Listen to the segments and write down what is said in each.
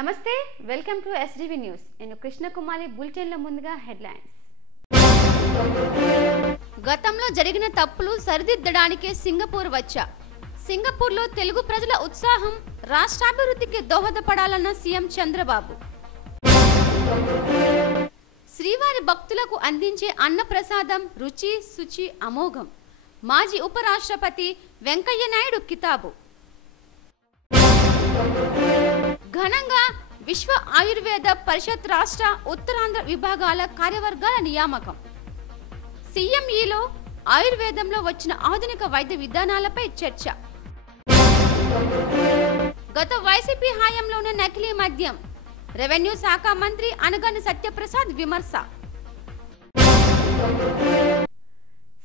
నమస్తే welcome to SDV news నేను కృష్ణకుమారి బులెటిన్ల ముందుగా హెడ్లైన్స్ గతంలో జరిగిన తప్పులు సరిదిద్దడానికి సింగపూర్ వచ్చా సింగపూర్లో తెలుగు ప్రజల ఉత్సాహం రాష్ట్రాభివృద్ధికి దోహదపడాలన్న సీఎం చంద్రబాబు శ్రీవారి భక్తులకు అందించే అన్నప్రసాదం రుచి శుచి అమోఘం మాజీ ఉపరాష్ట్రపతి వెంకయ్య నాయుడు కితాబు ఘనంగా విశ్వ ఆయుర్వేద పరిషత్ రాష్ట్ర ఉత్తరాంధ్ర విభాగాల కార్యవర్గాల నియామకం సీఎంఈలో ఆయుర్వేదంలో వచ్చిన ఆధునిక వైద్య విధానాలపై చర్చ గత వైసీపీ హయాంలోనే నకిలీ మద్యం రెవెన్యూ శాఖ మంత్రి అనగాని సత్యప్రసాద్ విమర్శ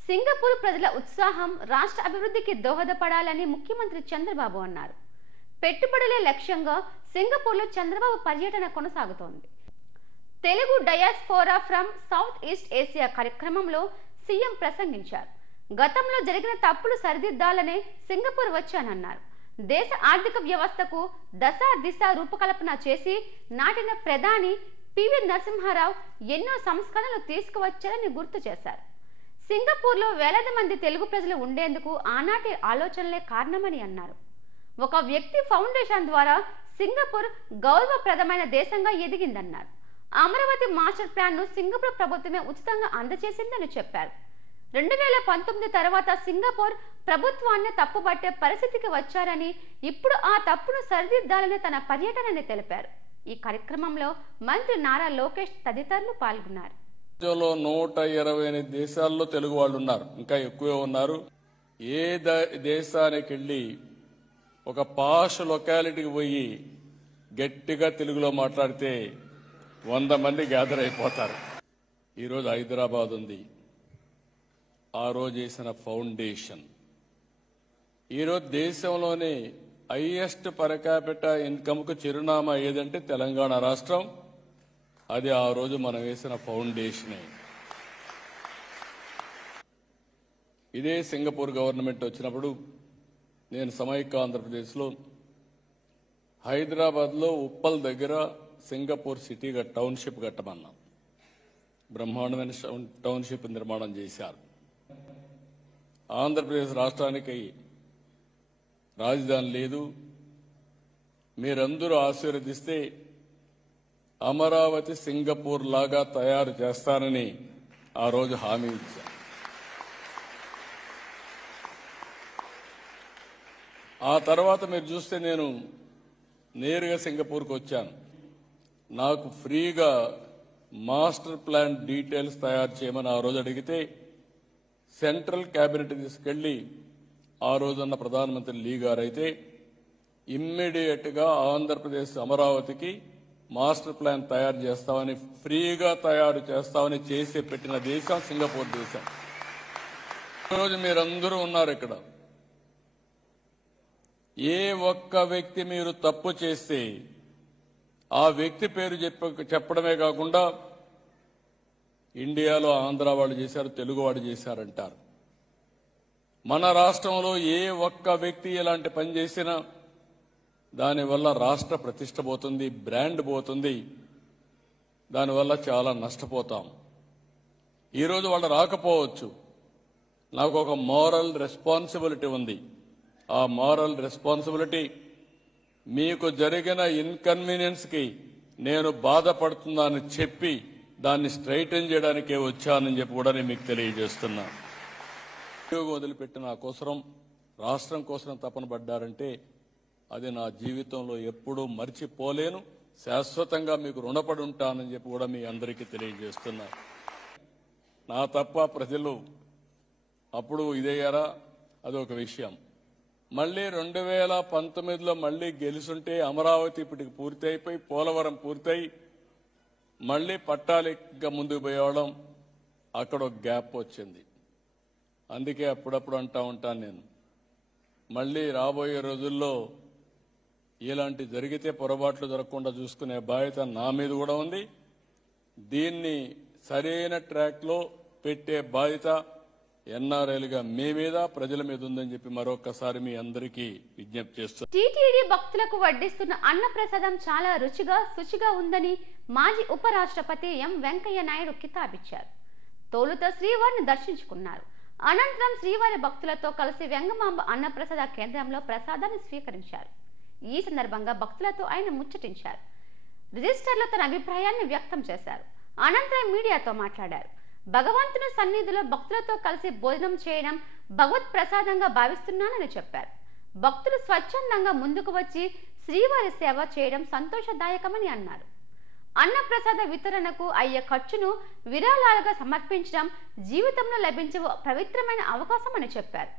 సింగపూర్ ప్రజల ఉత్సాహం రాష్ట్ర అభివృద్ధికి దోహదపడాలని ముఖ్యమంత్రి చంద్రబాబు అన్నారు. పెట్టుబడులే లక్ష్యంగా సింగపూర్లో చంద్రబాబు పర్యటన కొనసాగుతోంది. Telugu diaspora from south east Asia కార్యక్రమంలో సీఎం ప్రసంగించారు. గతంలో జరిగిన తప్పులు సరిదిద్దాలనే సింగపూర్ వచ్చానన్నారు. దేశ ఆర్థిక వ్యవస్థకు దశ దిశ రూపకల్పన చేసి నాటిన ప్రధాని పివి నరసింహారావు ఎన్నో సంస్కరణలు తీసుకువచ్చారని గుర్తు చేశారు. సింగపూర్లో వేలాది మంది తెలుగు ప్రజలు ఉండేందుకు ఆనాటి ఆలోచనలే కారణమని అన్నారు. ఒక వ్యక్తి ఫౌండేషన్ ద్వారా సింగపూర్ గౌరవప్రదమైన దేశంగా ఎదిగిందన్నారు. అమరావతి మాస్టర్ ప్లాన్ ను సింగపూర్ ప్రభుత్వమే ఉచితంగా అందజేసిందని చెప్పారు. 2019 తర్వాత సింగపూర్ ప్రభుత్వాన్ని తప్పుపట్టే పరిస్థితికి వచ్చారని ఇప్పుడు ఆ తప్పును సరిదిద్దాలని తన పర్యటనని తెలిపారు. ఈ కార్యక్రమంలో మంత్రి నారా లోకేష్ తదితరులు పాల్గొన్నారు. 128 దేశాల్లో తెలుగు వాళ్ళు ఉన్నారు, ఇంకా ఎక్కువే ఉన్నారు. ఏ దేశానికి వెళ్ళి ఒక పాష్ లొకాలిటీకి పోయి గట్టిగా తెలుగులో మాట్లాడితే 100 మంది గ్యాదర్ అయిపోతారు. ఈరోజు హైదరాబాద్ ఉంది, ఆ రోజు వేసిన ఫౌండేషన్. ఈరోజు దేశంలోనే హైయెస్ట్ పర్ క్యాపిటా ఇన్కమ్కు చిరునామా ఏదంటే తెలంగాణ రాష్ట్రం. అది ఆ రోజు మనం వేసిన ఫౌండేషనే. ఇదే సింగపూర్ గవర్నమెంట్ వచ్చినప్పుడు నేను సమైక్య ఆంధ్రప్రదేశ్లో హైదరాబాద్లో ఉప్పల్ దగ్గర సింగపూర్ సిటీ టౌన్షిప్ కట్టమన్నా. బ్రహ్మాండమైన టౌన్షిప్ నిర్మాణం చేశారు. ఆంధ్రప్రదేశ్ రాష్ట్రానికి రాజధాని లేదు. మీరందరూ ఆశీర్వదిస్తే అమరావతి సింగపూర్ లాగా తయారు చేస్తానని ఆ రోజు హామీ ఇచ్చారు. ఆ తర్వాత మీరు చూస్తే నేను నేరుగా సింగపూర్కి వచ్చాను. నాకు ఫ్రీగా మాస్టర్ ప్లాన్ డీటెయిల్స్ తయారు చేయమని ఆ రోజు అడిగితే సెంట్రల్ క్యాబినెట్ తీసుకెళ్లి ఆ రోజున్న ప్రధానమంత్రి లీ గారైతే ఇమ్మీడియట్గా ఆంధ్రప్రదేశ్ అమరావతికి మాస్టర్ ప్లాన్ తయారు చేస్తామని, ఫ్రీగా తయారు చేస్తామని చేసి పెట్టిన దేశం సింగపూర్ దేశం. ఈరోజు మీరందరూ ఉన్నారు ఇక్కడ. ఏ ఒక్క వ్యక్తి మీరు తప్పు చేస్తే ఆ వ్యక్తి పేరు చెప్పడమే కాకుండా ఇండియాలో ఆంధ్ర వాళ్ళు చేశారు, తెలుగు వాళ్ళు చేశారంటారు. మన రాష్ట్రంలో ఏ ఒక్క వ్యక్తి ఇలాంటి పని చేసినా దానివల్ల రాష్ట్ర ప్రతిష్ట పోతుంది, బ్రాండ్ పోతుంది. దానివల్ల చాలా నష్టపోతాం. ఈరోజు వాళ్ళు రాకపోవచ్చు. నాకు ఒక మోరల్ రెస్పాన్సిబిలిటీ ఉంది. ఆ మోరల్ రెస్పాన్సిబిలిటీ మీకు జరిగిన ఇన్కన్వీనియన్స్కి నేను బాధపడుతున్నానని చెప్పి దాన్ని స్ట్రైటన్ చేయడానికే వచ్చానని చెప్పి కూడా నేను మీకు తెలియజేస్తున్నా. ఉద్యోగం వదిలిపెట్టి నా కోసం, రాష్ట్రం కోసం తపన పడ్డారంటే అది నా జీవితంలో ఎప్పుడూ మర్చిపోలేను. శాశ్వతంగా మీకు రుణపడి ఉంటానని చెప్పి కూడా మీ అందరికీ తెలియజేస్తున్నా. నా తప్ప ప్రజలు అప్పుడు ఇదయ్యారా అదొక విషయం. మళ్ళీ 2019లో మళ్ళీ గెలుసుంటే అమరావతి ఇప్పటికి పూర్తి అయిపోయి, పోలవరం పూర్తయి మళ్ళీ పట్టాలిగా ముందుకు పోయేవాళ్ళం. అక్కడ ఒక గ్యాప్ వచ్చింది. అందుకే అప్పుడప్పుడు అంటా ఉంటాను నేను, మళ్ళీ రాబోయే రోజుల్లో ఇలాంటి జరిగితే పొరపాట్లు జరగకుండా చూసుకునే బాధ్యత నా మీద కూడా ఉంది. దీన్ని సరైన ట్రాక్లో పెట్టే బాధ్యత ఎన్ఆర్ఐలుగా మీ మీద ప్రజల మీద ఉందని చెప్పి మరొకసారి మీ అందరికీ విజ్ఞప్తి చేస్తాను. టీటీడీ భక్తులకు వడ్డిస్తున్న అన్నప్రసాదం చాలా రుచిగా శుచిగా ఉందని మాజీ ఉపరాష్ట్రపతి ఎం వెంకయ్య నాయుడు కితాబిచ్చారు. తొలుత శ్రీవారిని దర్శించుకున్నారు. అనంతరం శ్రీవారి భక్తులతో కలిసి వెంగమాంబ అన్నప్రసాద కేంద్రంలో ప్రసాదాన్ని స్వీకరించారు. ఈ సందర్భంగా భక్తులతో ఆయన ముచ్చటించారు. రిజిస్టర్లో తన అభిప్రాయాన్ని వ్యక్తం చేశారు. అనంతరం మీడియాతో మాట్లాడారు. భగవంతుని సన్నిధిలో భక్తులతో కలిసి భోజనం చేయడం భగవత్ ప్రసాదంగా భావిస్తున్నానని చెప్పారు. భక్తులు స్వచ్ఛందంగా ముందుకు వచ్చి శ్రీవారి సేవ చేయడం సంతోషదాయకమని అన్నారు. అన్నప్రసాద వితరణకు అయ్యే ఖర్చును విరాళాలుగా సమర్పించడం జీవితంలో లభించే పవిత్రమైన అవకాశం అని చెప్పారు.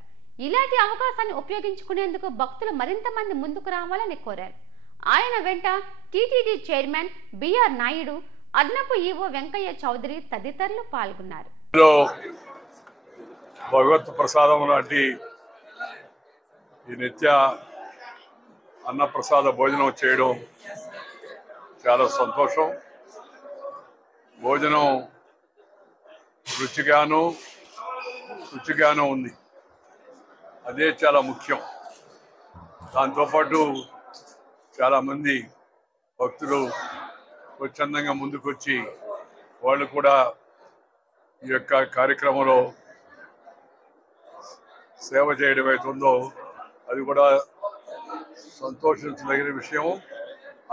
ఇలాంటి అవకాశాన్ని ఉపయోగించుకునేందుకు భక్తులు మరింత మంది ముందుకు రావాలని కోరారు. ఆయన వెంట టీటీడీ చైర్మన్ బిఆర్ నాయుడు, అదనపు ఈవో వెంకయ్య చౌదరి తదితరులు పాల్గొన్నారు. భగవత్ ప్రసాదం లాంటి ఈ నిత్య అన్నప్రసాద భోజనం చేయడం చాలా సంతోషం. భోజనం రుచిగాను శుచిగాను ఉంది, అదే చాలా ముఖ్యం. దాంతోపాటు చాలామంది భక్తులు స్వచ్ఛందంగా ముందుకొచ్చి వాళ్ళు కూడా ఈ యొక్క కార్యక్రమంలో సేవ చేయడం అవుతుందో అది కూడా సంతోషించదగిన విషయం,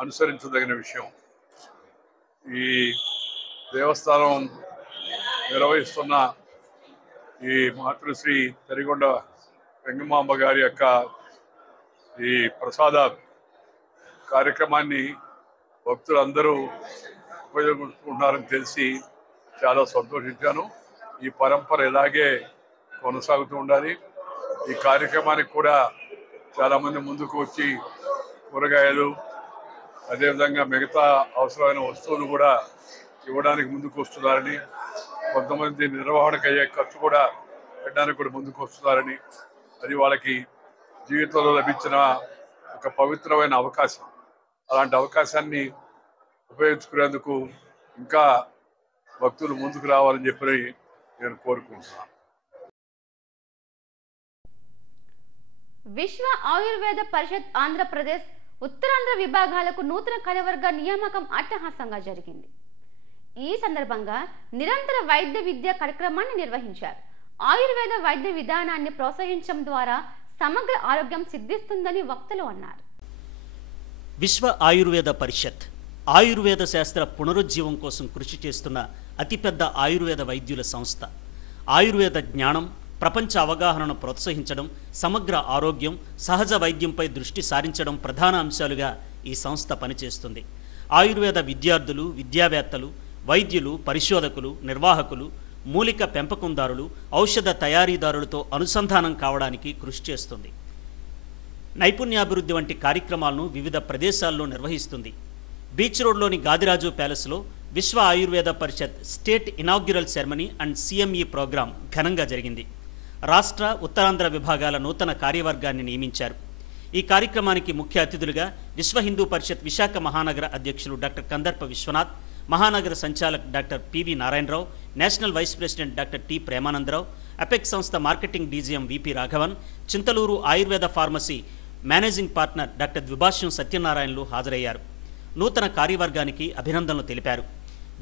అనుసరించదగిన విషయం. ఈ దేవస్థానం నిర్వహిస్తున్న ఈ మాతృశ్రీ తరిగొండ వెంగమాంబ గారి యొక్క ఈ ప్రసాద కార్యక్రమాన్ని భక్తులందరూ ఉపయోగించుకుంటున్నారని తెలిసి చాలా సంతోషించాను. ఈ పరంపర ఇలాగే కొనసాగుతూ ఉండాలి. ఈ కార్యక్రమానికి కూడా చాలామంది ముందుకు వచ్చి కూరగాయలు అదేవిధంగా మిగతా అవసరమైన వస్తువులు కూడా ఇవ్వడానికి ముందుకు వస్తున్నారని, కొంతమంది నిర్వహణకు అయ్యే ఖర్చు కూడా పెట్టడానికి కూడా ముందుకు వస్తున్నారని, అది వాళ్ళకి జీవితంలో లభించిన ఒక పవిత్రమైన అవకాశం. అలాంటి అవకాశాన్ని ఉపయోగించుకునేందుకు ఇంకా భక్తులు ముందుకు రావాలని చెప్పి నేను కోరుకుంటున్నాను. విశ్వ ఆయుర్వేద పరిషత్ ఆంధ్రప్రదేశ్ ఉత్తరాంధ్ర విభాగాలకు నూతన కార్యవర్గ నియామకం అట్టహాసంగా జరిగింది. ఈ సందర్భంగా నిరంతర వైద్య విద్య కార్యక్రమాన్ని నిర్వహించారు. ఆయుర్వేద వైద్య విధానాన్ని ప్రోత్సహించడం ద్వారా సమగ్ర ఆరోగ్యం సిద్ధిస్తుందని వక్తలు అన్నారు. విశ్వ ఆయుర్వేద పరిషత్ ఆయుర్వేద శాస్త్ర పునరుజ్జీవం కోసం కృషి చేస్తున్న అతిపెద్ద ఆయుర్వేద వైద్యుల సంస్థ. ఆయుర్వేద జ్ఞానం, ప్రపంచ అవగాహనను ప్రోత్సహించడం, సమగ్ర ఆరోగ్యం, సహజ వైద్యంపై దృష్టి సారించడం ప్రధాన అంశాలుగా ఈ సంస్థ పనిచేస్తుంది. ఆయుర్వేద విద్యార్థులు, విద్యావేత్తలు, వైద్యులు, పరిశోధకులు, నిర్వాహకులు, మూలిక పెంపకందారులు, ఔషధ తయారీదారులతో అనుసంధానం కావడానికి కృషి చేస్తుంది. నైపుణ్యాభివృద్ధి వంటి కార్యక్రమాలను వివిధ ప్రదేశాల్లో నిర్వహిస్తుంది. బీచ్ రోడ్లోని గాదిరాజు ప్యాలెస్లో Vishwa Ayurveda Parishad state inaugural ceremony and CME program ఘనంగా జరిగింది. రాష్ట్ర, ఉత్తరాంధ్ర విభాగాల నూతన కార్యవర్గాన్ని నియమించారు. ఈ కార్యక్రమానికి ముఖ్య అతిథులుగా విశ్వ హిందూ పరిషత్ విశాఖ మహానగర అధ్యక్షులు డాక్టర్ కందర్ప విశ్వనాథ్, మహానగర సంచాలక్ doctor PV Narayanarao, national vice president doctor T Premanandarao, apex సంస్థ marketing DGM VP Raghavan, Chintaluru Ayurveda pharmacy managing partner doctor Dwibhashyam సత్యనారాయణలు హాజరయ్యారు. నూతన కార్యవర్గానికి అభినందనలు తెలిపారు.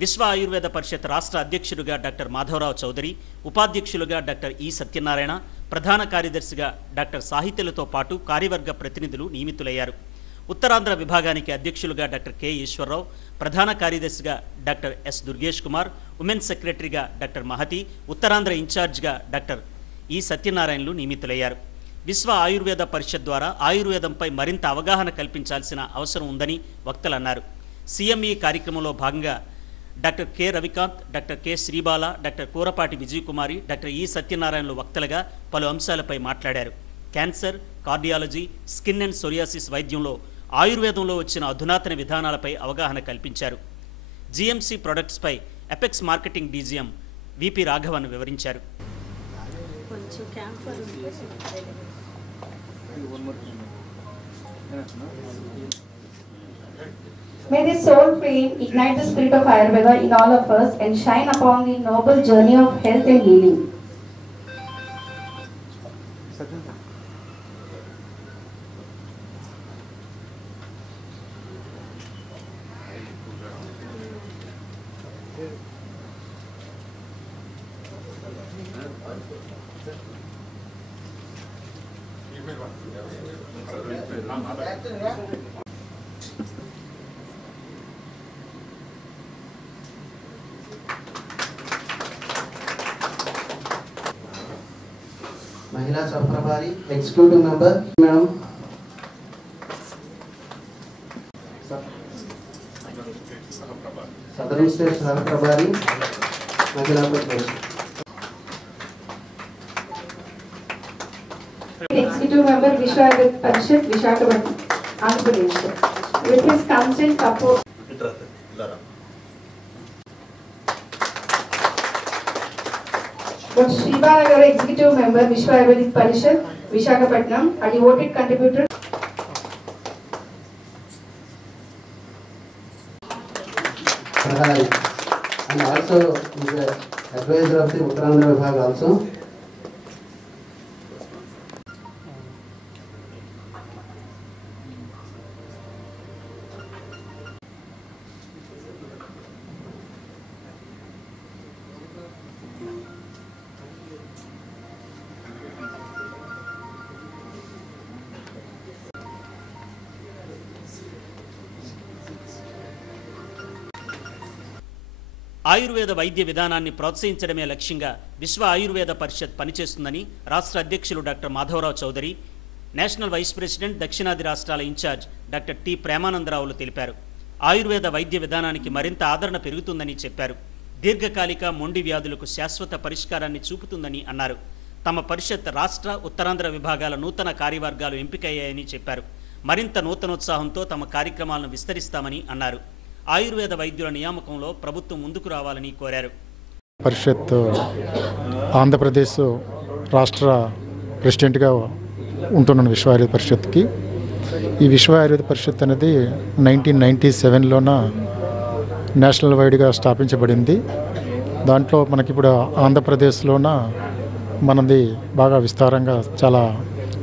విశ్వ ఆయుర్వేద పరిషత్ రాష్ట్ర అధ్యక్షుడిగా డాక్టర్ మాధవరావు చౌదరి, ఉపాధ్యక్షులుగా డాక్టర్ ఈ సత్యనారాయణ, ప్రధాన కార్యదర్శిగా డాక్టర్ సాహిత్యులతో పాటు కార్యవర్గ ప్రతినిధులు నియమితులయ్యారు. ఉత్తరాంధ్ర విభాగానికి అధ్యక్షులుగా డాక్టర్ కె ఈశ్వరరావు, ప్రధాన కార్యదర్శిగా doctor yes Durgesh Kumar, women's సెక్రటరీగా డాక్టర్ మహతి, ఉత్తరాంధ్ర ఇన్ఛార్జిగా డాక్టర్ ఈ సత్యనారాయణలు నియమితులయ్యారు. విశ్వ ఆయుర్వేద పరిషత్ ద్వారా ఆయుర్వేదంపై మరింత అవగాహన కల్పించాల్సిన అవసరం ఉందని వక్తలు అన్నారు. సిఎంఈ కార్యక్రమంలో భాగంగా doctor K Ravikanth, doctor K Sribala, doctor Kurapati Vijayakumari, doctor E సత్యనారాయణలు వక్తలుగా పలు అంశాలపై మాట్లాడారు. Cancer, cardiology, skin and psoriasis వైద్యంలో ఆయుర్వేదంలో వచ్చిన అధునాతన విధానాలపై అవగాహన కల్పించారు. జిఎంసి ప్రొడక్ట్స్పై apex marketing DGM VP Raghavan వివరించారు. May this soul flame ignite the spirit of Ayurveda in all of us and shine upon the noble journey of health and healing. महिला सब प्रभारी executive member madam southern state सह प्रभारी महिला Executive Member Vishwa Ayurveda Parishad Visakhapatnam, Andhra Pradesh. With his constant support. But Shiva Ayurveda Executive Member Vishwa Ayurveda Parishad Visakhapatnam, a devoted contributor. And also is the advisor of the Uttarandhra Vibhag also. Ayurveda వైద్య విధానాన్ని ప్రోత్సహించడమే లక్ష్యంగా విశ్వ ఆయుర్వేద పరిషత్ పనిచేస్తుందని రాష్ట్ర అధ్యక్షులు doctor Madhavarao Chowdary, national vice president దక్షిణాది రాష్ట్రాల ఇన్ఛార్జ్ డాక్టర్ టి ప్రేమానందరావులు తెలిపారు. ఆయుర్వేద వైద్య విధానానికి మరింత ఆదరణ పెరుగుతుందని చెప్పారు. దీర్ఘకాలిక మొండి వ్యాధులకు శాశ్వత పరిష్కారాన్ని చూపుతుందని అన్నారు. తమ పరిషత్ రాష్ట్ర ఉత్తరాంధ్ర విభాగాల నూతన కార్యవర్గాలు ఎంపికయ్యాయని చెప్పారు. మరింత నూతనోత్సాహంతో తమ కార్యక్రమాలను విస్తరిస్తామని అన్నారు. ఆయుర్వేద వైద్యుల నియామకంలో ప్రభుత్వం ముందుకు రావాలని కోరారు. పరిషత్ ఆంధ్రప్రదేశ్ రాష్ట్ర ప్రెసిడెంట్గా ఉంటున్నాను విశ్వ ఆయుర్వేద పరిషత్కి. ఈ విశ్వ ఆయుర్వేద పరిషత్ అనేది 1997లోన నేషనల్ వైడ్గా స్థాపించబడింది. దాంట్లో మనకిప్పుడు ఆంధ్రప్రదేశ్లోన మనది బాగా విస్తారంగా చాలా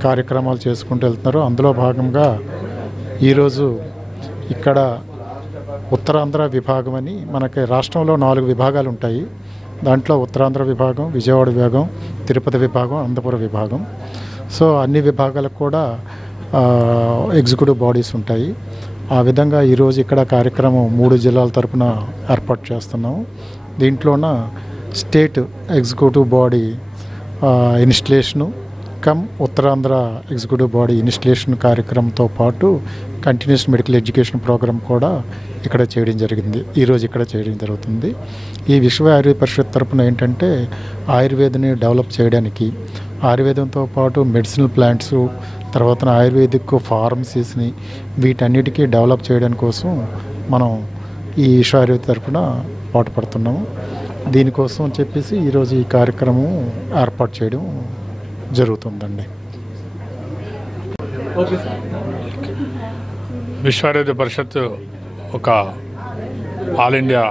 కార్యక్రమాలు చేసుకుంటూ వెళ్తున్నారు. అందులో భాగంగా ఈరోజు ఇక్కడ ఉత్తరాంధ్ర విభాగం అని మనకి రాష్ట్రంలో 4 విభాగాలు ఉంటాయి. దాంట్లో ఉత్తరాంధ్ర విభాగం, విజయవాడ విభాగం, తిరుపతి విభాగం, అనంతపురం విభాగం. సో అన్ని విభాగాలకు కూడా ఎగ్జిక్యూటివ్ బాడీస్ ఉంటాయి. ఆ విధంగా ఈరోజు ఇక్కడ కార్యక్రమం 3 జిల్లాల తరపున ఏర్పాటు చేస్తున్నాము. దీంట్లోన state executive body installation cum Uttarandhra executive body installation కార్యక్రమంతో పాటు కంటిన్యూస్ మెడికల్ ఎడ్యుకేషన్ ప్రోగ్రామ్ కూడా ఇక్కడ చేయడం జరిగింది. ఈరోజు ఇక్కడ చేయడం జరుగుతుంది. ఈ విశ్వ ఆయుర్వేద పరిషత్ తరపున ఏంటంటే ఆయుర్వేదాన్ని డెవలప్ చేయడానికి, ఆయుర్వేదంతో పాటు మెడిసినల్ ప్లాంట్స్, తర్వాత ఆయుర్వేదిక్ ఫార్మసీస్ని వీటన్నిటికీ డెవలప్ చేయడం కోసం మనం ఈ విశ్వ ఆయుర్వేద తరపున పాటుపడుతున్నాము. దీనికోసం చెప్పేసి ఈరోజు ఈ కార్యక్రమం ఏర్పాటు చేయడం జరుగుతుందండి. విశ్వ ఆయుర్వేద పరిషత్ ఒక ఆల్ ఇండియా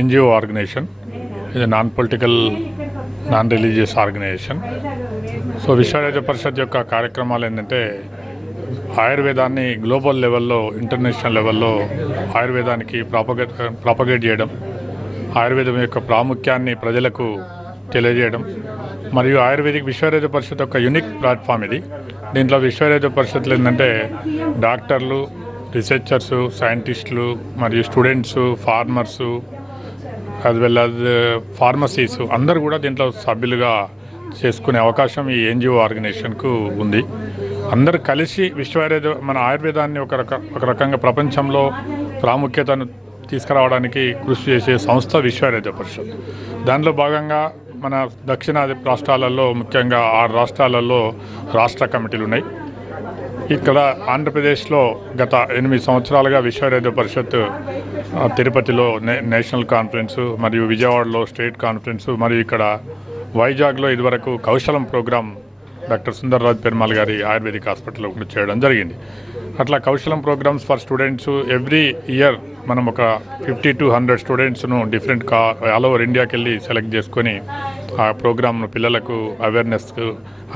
ఎన్జిఓ ఆర్గనైజేషన్. ఇది non political, non religious organisation. So Vishwa Ayurveda పరిషత్ యొక్క కార్యక్రమాలు ఏంటంటే ఆయుర్వేదాన్ని గ్లోబల్ లెవెల్లో, ఇంటర్నేషనల్ లెవెల్లో ఆయుర్వేదానికి ప్రాపగేట్ చేయడం, ఆయుర్వేదం యొక్క ప్రాముఖ్యాన్ని ప్రజలకు తెలియజేయడం, మరియు ఆయుర్వేదిక్ విశ్వ ఆయుర్వేద పరిషత్ యొక్క యూనిక్ ప్లాట్ఫామ్ ఇది. దీంట్లో విశ్వ ఆయుర్వేద పరిషత్తులు ఏంటంటే డాక్టర్లు, రీసెర్చర్సు, సైంటిస్టులు మరియు students, farmers as well as pharmacies అందరూ కూడా దీంట్లో సభ్యులుగా చేసుకునే అవకాశం ఈ ఎన్జిఓ ఆర్గనైజేషన్కు ఉంది. అందరూ కలిసి విశ్వ ఆయుర్వేద మన ఆయుర్వేదాన్ని ఒక రకంగా ప్రపంచంలో ప్రాముఖ్యతను తీసుకురావడానికి కృషి చేసే సంస్థ విశ్వ ఆయుర్వేద పరిషత్. దాంట్లో భాగంగా మన దక్షిణాది రాష్ట్రాలలో, ముఖ్యంగా 6 రాష్ట్రాలలో రాష్ట్ర కమిటీలు ఉన్నాయి. ఇక్కడ ఆంధ్రప్రదేశ్లో గత 8 సంవత్సరాలుగా విశ్వ ఆయుర్వేద పరిషత్ తిరుపతిలో నేషనల్ కాన్ఫరెన్సు, మరియు విజయవాడలో స్టేట్ కాన్ఫరెన్సు, మరియు ఇక్కడ వైజాగ్లో ఇదివరకు కౌశలం ప్రోగ్రాం డాక్టర్ సుందర్రాజ్ పెరుమాల్ గారి ఆయుర్వేదిక్ హాస్పిటల్లో చేయడం జరిగింది. అట్లా Kaushalam programs for students every year మనం ఒక 50 to 100 స్టూడెంట్స్ను డిఫరెంట్ ఆల్ ఓవర్ ఇండియాకి వెళ్ళి సెలెక్ట్ చేసుకొని ఆ ప్రోగ్రామ్ను పిల్లలకు అవేర్నెస్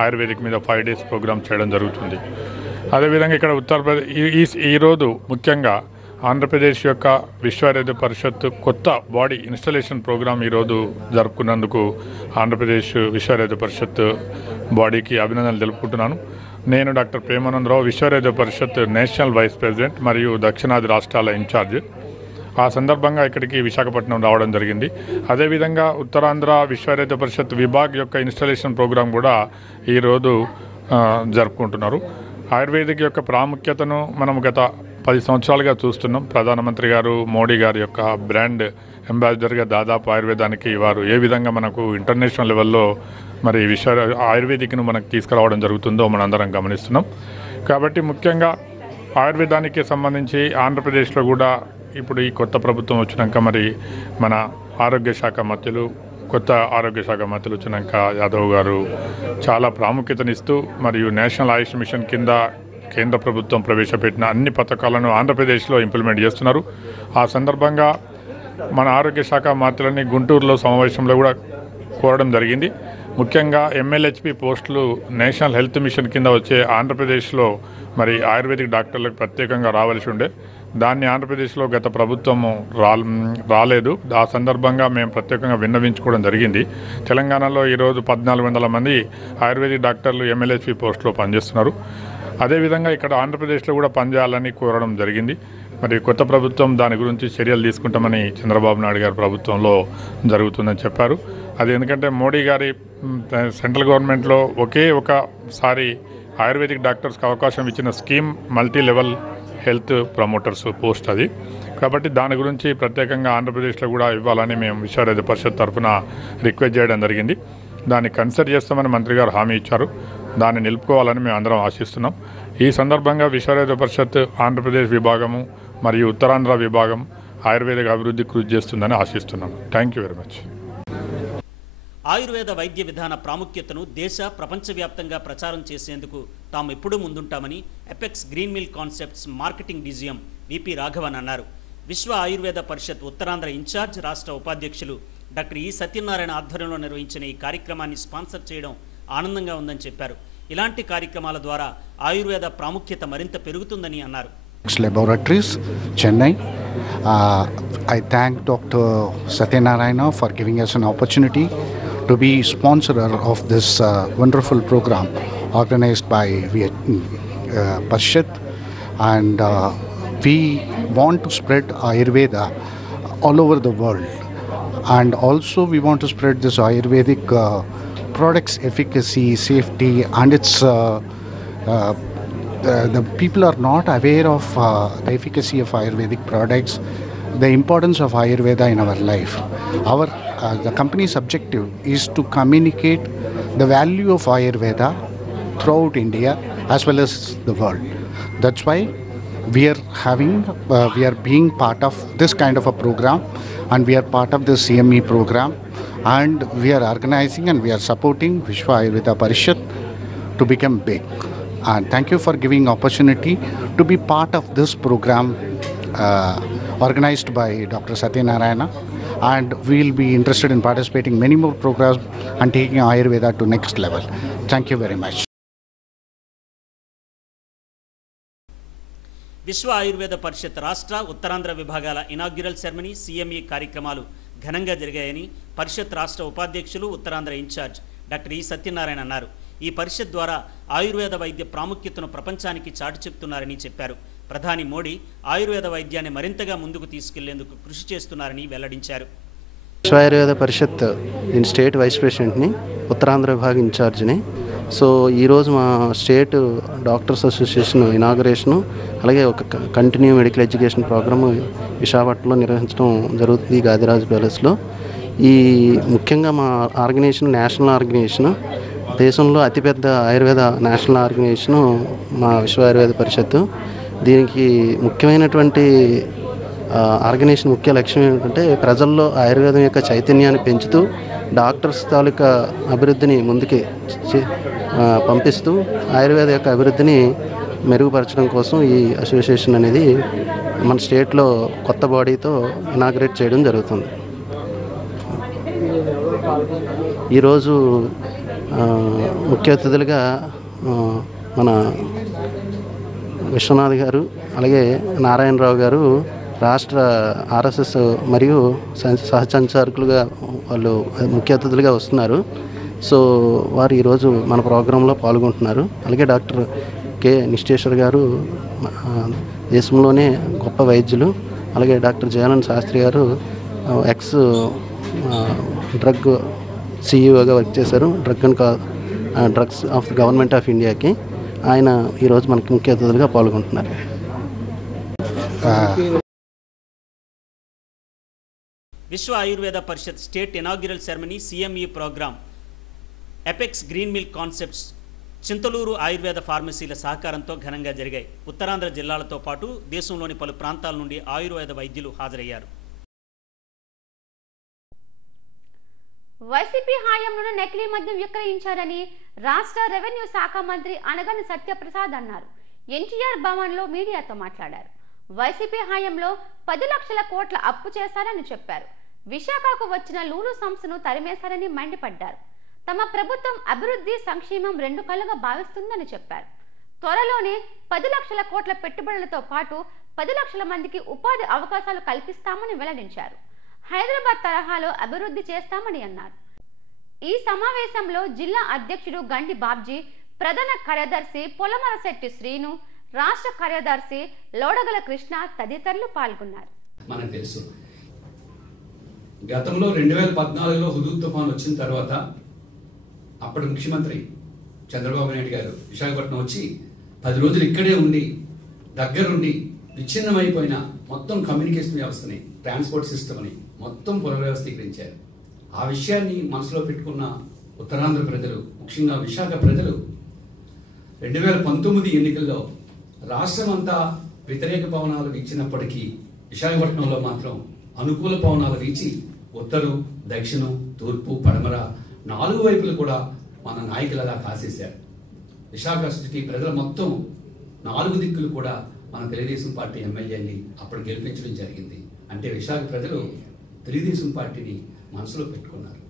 ఆయుర్వేదిక్ మీద 5 days ప్రోగ్రామ్ చేయడం జరుగుతుంది. అదేవిధంగా ఇక్కడ ఉత్తరప్రదేశ్ ఈరోజు ముఖ్యంగా ఆంధ్రప్రదేశ్ యొక్క విశ్వ ఆయుర్వేద పరిషత్ కొత్త బాడీ ఇన్స్టాలేషన్ ప్రోగ్రాం ఈరోజు జరుపుకున్నందుకు ఆంధ్రప్రదేశ్ విశ్వ ఆయుర్వేద పరిషత్ బాడీకి అభినందనలు తెలుపుకుంటున్నాను. నేను డాక్టర్ ప్రేమానందరావు, విశ్వ ఆయుర్వేద పరిషత్ నేషనల్ వైస్ ప్రెసిడెంట్ మరియు దక్షిణాది రాష్ట్రాల ఇన్ఛార్జ్. ఆ సందర్భంగా ఇక్కడికి విశాఖపట్నం రావడం జరిగింది. అదేవిధంగా ఉత్తరాంధ్ర విశ్వ ఆయుర్వేద పరిషత్ విభాగ్ యొక్క ఇన్స్టాలేషన్ ప్రోగ్రాం కూడా ఈరోజు జరుపుకుంటున్నారు. ఆయుర్వేదిక్ యొక్క ప్రాముఖ్యతను మనం గత 10 సంవత్సరాలుగా చూస్తున్నాం. ప్రధానమంత్రి గారు మోడీ గారి యొక్క బ్రాండ్ అంబాసిడర్గా దాదాపు ఆయుర్వేదానికి వారు ఏ విధంగా మనకు ఇంటర్నేషనల్ లెవెల్లో మరి ఆయుర్వేదిక్ను మనకు తీసుకురావడం జరుగుతుందో మనందరం గమనిస్తున్నాం. కాబట్టి ముఖ్యంగా ఆయుర్వేదానికి సంబంధించి ఆంధ్రప్రదేశ్లో కూడా ఇప్పుడు ఈ కొత్త ప్రభుత్వం వచ్చినాక మరి మన ఆరోగ్య శాఖ మంత్రులు కొత్త ఆరోగ్య శాఖ మంత్రులు వచ్చినాక యాదవ్ గారు చాలా ప్రాముఖ్యతనిస్తూ మరియు నేషనల్ ఆయుష్ మిషన్ కింద కేంద్ర ప్రభుత్వం ప్రవేశపెట్టిన అన్ని పథకాలను ఆంధ్రప్రదేశ్లో ఇంప్లిమెంట్ చేస్తున్నారు. ఆ సందర్భంగా మన ఆరోగ్య శాఖ మంత్రులని గుంటూరులో సమావేశంలో కూడా కోరడం జరిగింది. ముఖ్యంగా MLHP పోస్టులు నేషనల్ హెల్త్ మిషన్ కింద వచ్చే ఆంధ్రప్రదేశ్లో మరి ఆయుర్వేదిక్ డాక్టర్లకు ప్రత్యేకంగా రావాల్సి ఉండే, దాన్ని ఆంధ్రప్రదేశ్లో గత ప్రభుత్వము రాలేదు. ఆ సందర్భంగా మేము ప్రత్యేకంగా విన్నవించుకోవడం జరిగింది. తెలంగాణలో ఈరోజు 1400 మంది ఆయుర్వేదిక్ డాక్టర్లు MLHP పోస్టులో పనిచేస్తున్నారు. అదేవిధంగా ఇక్కడ ఆంధ్రప్రదేశ్లో కూడా పనిచేయాలని కోరడం జరిగింది. మరి కొత్త ప్రభుత్వం దాని గురించి చర్యలు తీసుకుంటామని చంద్రబాబు నాయుడు గారి ప్రభుత్వంలో జరుగుతుందని చెప్పారు. అది ఎందుకంటే మోడీ గారి సెంట్రల్ గవర్నమెంట్లో ఒకసారి ఆయుర్వేదిక్ డాక్టర్స్కి అవకాశం ఇచ్చిన scheme multi level health promoters post అది. కాబట్టి దాని గురించి ప్రత్యేకంగా ఆంధ్రప్రదేశ్లో కూడా ఇవ్వాలని మేము విశ్వ ఆయుర్వేద పరిషత్ తరఫున రిక్వెస్ట్ చేయడం జరిగింది. దాన్ని కన్సిడర్ చేస్తామని మంత్రి గారు హామీ ఇచ్చారు. దాన్ని నిలుపుకోవాలని మేము అందరం ఆశిస్తున్నాం. ఈ సందర్భంగా విశ్వ ఆయుర్వేద పరిషత్ ఆంధ్రప్రదేశ్ విభాగము మరియు ఉత్తరాంధ్ర విభాగం ఆయుర్వేదిక అభివృద్ధి కృషి చేస్తుందని ఆశిస్తున్నాం. Thank you very much. ఆయుర్వేద వైద్య విధాన ప్రాముఖ్యతను దేశ ప్రపంచవ్యాప్తంగా ప్రచారం చేసేందుకు తాము ఎప్పుడూ ముందుంటామని apex green mill concepts marketing DGM VP Raghavan అన్నారు. విశ్వ ఆయుర్వేద పరిషత్ ఉత్తరాంధ్ర ఇన్ఛార్జ్ రాష్ట్ర ఉపాధ్యక్షులు డాక్టర్ ఈ సత్యనారాయణ ఆధ్వర్యంలో నిర్వహించిన ఈ కార్యక్రమాన్ని స్పాన్సర్ చేయడం ఆనందంగా ఉందని చెప్పారు. ఇలాంటి కార్యక్రమాల ద్వారా ఆయుర్వేద ప్రాముఖ్యత మరింత పెరుగుతుందని అన్నారు. Laboratories, Chennai. I thank Dr. Satyanarayana for giving us an opportunity to be sponsor of this wonderful program organized by Parishad, and we want to spread Ayurveda all over the world, and also we want to spread this Ayurvedic products efficacy, safety, and its the people are not aware of the efficacy of Ayurvedic products, the importance of Ayurveda in our life. Our the company's objective is to communicate the value of Ayurveda throughout India as well as the world. That's why we are being part of this kind of a program, and we are part of the CME program, and we are organizing and we are supporting Vishwa Ayurveda Parishad to become big. And thank you for giving opportunity to be part of this program organized by Dr. Satyanarayana, and we will be interested in participating many more programs and taking Ayurveda to next level. Thank you very much. విశ్వ ఆయుర్వేద పరిషత్ రాష్ట్ర ఉత్తరాంధ్ర విభాగాల ఇనాగ్యురల్ ceremony CME కార్యక్రమాలు ఘనంగా జరిగాయని పరిషత్ రాష్ట్ర ఉపాధ్యక్షులు Uttarandhra incharge doctor ఈ సత్యనారాయణ అన్నారు. ఈ పరిషత్ ద్వారా ఆయుర్వేద వైద్య ప్రాముఖ్యతను ప్రపంచానికి చాటి చెప్తున్నారని చెప్పారు. ప్రధాని మోడీ ఆయుర్వేద వైద్యాన్ని మరింతగా ముందుకు తీసుకెళ్లేందుకు కృషి చేస్తున్నారని వెల్లడించారు. విశ్వ ఆయుర్వేద పరిషత్ నేను స్టేట్ వైస్ ప్రెసిడెంట్ని, ఉత్తరాంధ్ర విభాగం ఇన్ఛార్జ్ని. సో ఈరోజు మా స్టేట్ డాక్టర్స్ అసోసియేషన్ ఇనాగరేషను, అలాగే ఒక కంటిన్యూ మెడికల్ ఎడ్యుకేషన్ ప్రోగ్రాము విశాఖపట్నంలో నిర్వహించడం జరుగుతుంది గాదిరాజు ప్యాలెస్లో. ఈ ముఖ్యంగా మా ఆర్గనైజేషన్ నేషనల్ ఆర్గనైజేషను, దేశంలో అతిపెద్ద ఆయుర్వేద నేషనల్ ఆర్గనైజేషను మా విశ్వ ఆయుర్వేద పరిషత్తు. దీనికి ముఖ్యమైనటువంటి ఆర్గనైజేషన్ ముఖ్య లక్ష్యం ఏంటంటే ప్రజల్లో ఆయుర్వేదం యొక్క చైతన్యాన్ని పెంచుతూ డాక్టర్స్ తాలూకా అభివృద్ధిని ముందుకి పంపిస్తూ ఆయుర్వేద యొక్క అభివృద్ధిని మెరుగుపరచడం కోసం ఈ అసోసియేషన్ అనేది మన స్టేట్లో కొత్త బాడీతో ఇనాగ్రేట్ చేయడం జరుగుతుంది. ఈరోజు ముఖ్య అతిథులుగా మన విశ్వనాథ్ గారు, అలాగే నారాయణరావు గారు రాష్ట్ర ఆర్ఎస్ఎస్ మరియు సహసంచాలకులుగా వాళ్ళు ముఖ్య అతిథులుగా వస్తున్నారు. సో వారు ఈరోజు మన ప్రోగ్రాంలో పాల్గొంటున్నారు. అలాగే డాక్టర్ కె నిశ్చేశ్వర్ గారు దేశంలోనే గొప్ప వైద్యులు. అలాగే doctor Jayanand Shastri garu ex drug సిఇఓగా వర్క్ చేశారు, డ్రగ్స్ ఆఫ్ గవర్నమెంట్ ఆఫ్ ఇండియాకి. ఆయన ఈరోజు మనకి ముఖ్య అతిథులుగా పాల్గొంటున్నారు. Vishwa Ayurveda Parishad state inaugural ceremony CME program apex green milk concepts Chintaluru Ayurveda ఫార్మసీల సహకారంతో ఘనంగా జరిగాయి. ఉత్తరాంధ్ర జిల్లాలతో పాటు దేశంలోని పలు ప్రాంతాల నుండి ఆయుర్వేద వైద్యులు హాజరయ్యారు. వైసీపీ హయాంలోనే నకిలీ మద్యం విక్రయించారని రాష్ట్ర రెవెన్యూ శాఖ మంత్రి అనగాని సత్యప్రసాద్ అన్నారు. ఎన్టీఆర్ భవన్లో మీడియాతో మాట్లాడారు. వైసీపీ హయాంలో 10 లక్షల కోట్ల అప్పు చేశారని చెప్పారు. విశాఖకు వచ్చిన లూలు సంస్థను తరిమేశారని మండిపడ్డారు. తమ ప్రభుత్వం అభివృద్ధి సంక్షేమం 2 కళ్ళుగా భావిస్తుందని చెప్పారు. త్వరలోనే 10 లక్షల కోట్ల పెట్టుబడులతో పాటు 10 లక్షల మందికి ఉపాధి అవకాశాలు కల్పిస్తామని వెల్లడించారు. హైదరాబాద్ తరహాలో అభివృద్ధి చేస్తామని అన్నారు. ఈ సమావేశంలో జిల్లా అధ్యక్షుడు గండి బాబ్జీ, ప్రధాన కార్యదర్శి పొలమరశెట్టి శ్రీను, రాష్ట్ర కార్యదర్శి లోడగల కృష్ణ తదితరులు పాల్గొన్నారు. మనకు తెలుసు గతంలో 2014లో హుదూద్ తుఫాన్ వచ్చిన తర్వాత అప్పటి ముఖ్యమంత్రి చంద్రబాబు నాయుడు గారు విశాఖపట్నం వచ్చి 10 రోజులు ఇక్కడే ఉండి దగ్గరుండి విచ్ఛిన్నమైపోయిన మొత్తం కమ్యూనికేషన్ వ్యవస్థని, ట్రాన్స్పోర్ట్ సిస్టమ్ని మొత్తం పునర్వ్యవస్థీకరించారు. ఆ విషయాన్ని మనసులో పెట్టుకున్న ఉత్తరాంధ్ర ప్రజలు, ముఖ్యంగా విశాఖ ప్రజలు 2019 ఎన్నికల్లో రాష్ట్రం అంతా వ్యతిరేక పవనాలు వీచినప్పటికీ విశాఖపట్నంలో మాత్రం అనుకూల పవనాలు వీచి ఉత్తరు, దక్షిణం, తూర్పు, పడమర 4 వైపులు కూడా మన నాయకులలా కాసేశారు. విశాఖ సిటీ ప్రజల మొత్తం 4 దిక్కులు కూడా మన తెలుగుదేశం పార్టీ ఎమ్మెల్యేని అప్పుడు గెలిపించడం జరిగింది. అంటే విశాఖ ప్రజలు తెలుగుదేశం పార్టీని మనసులో పెట్టుకున్నారు.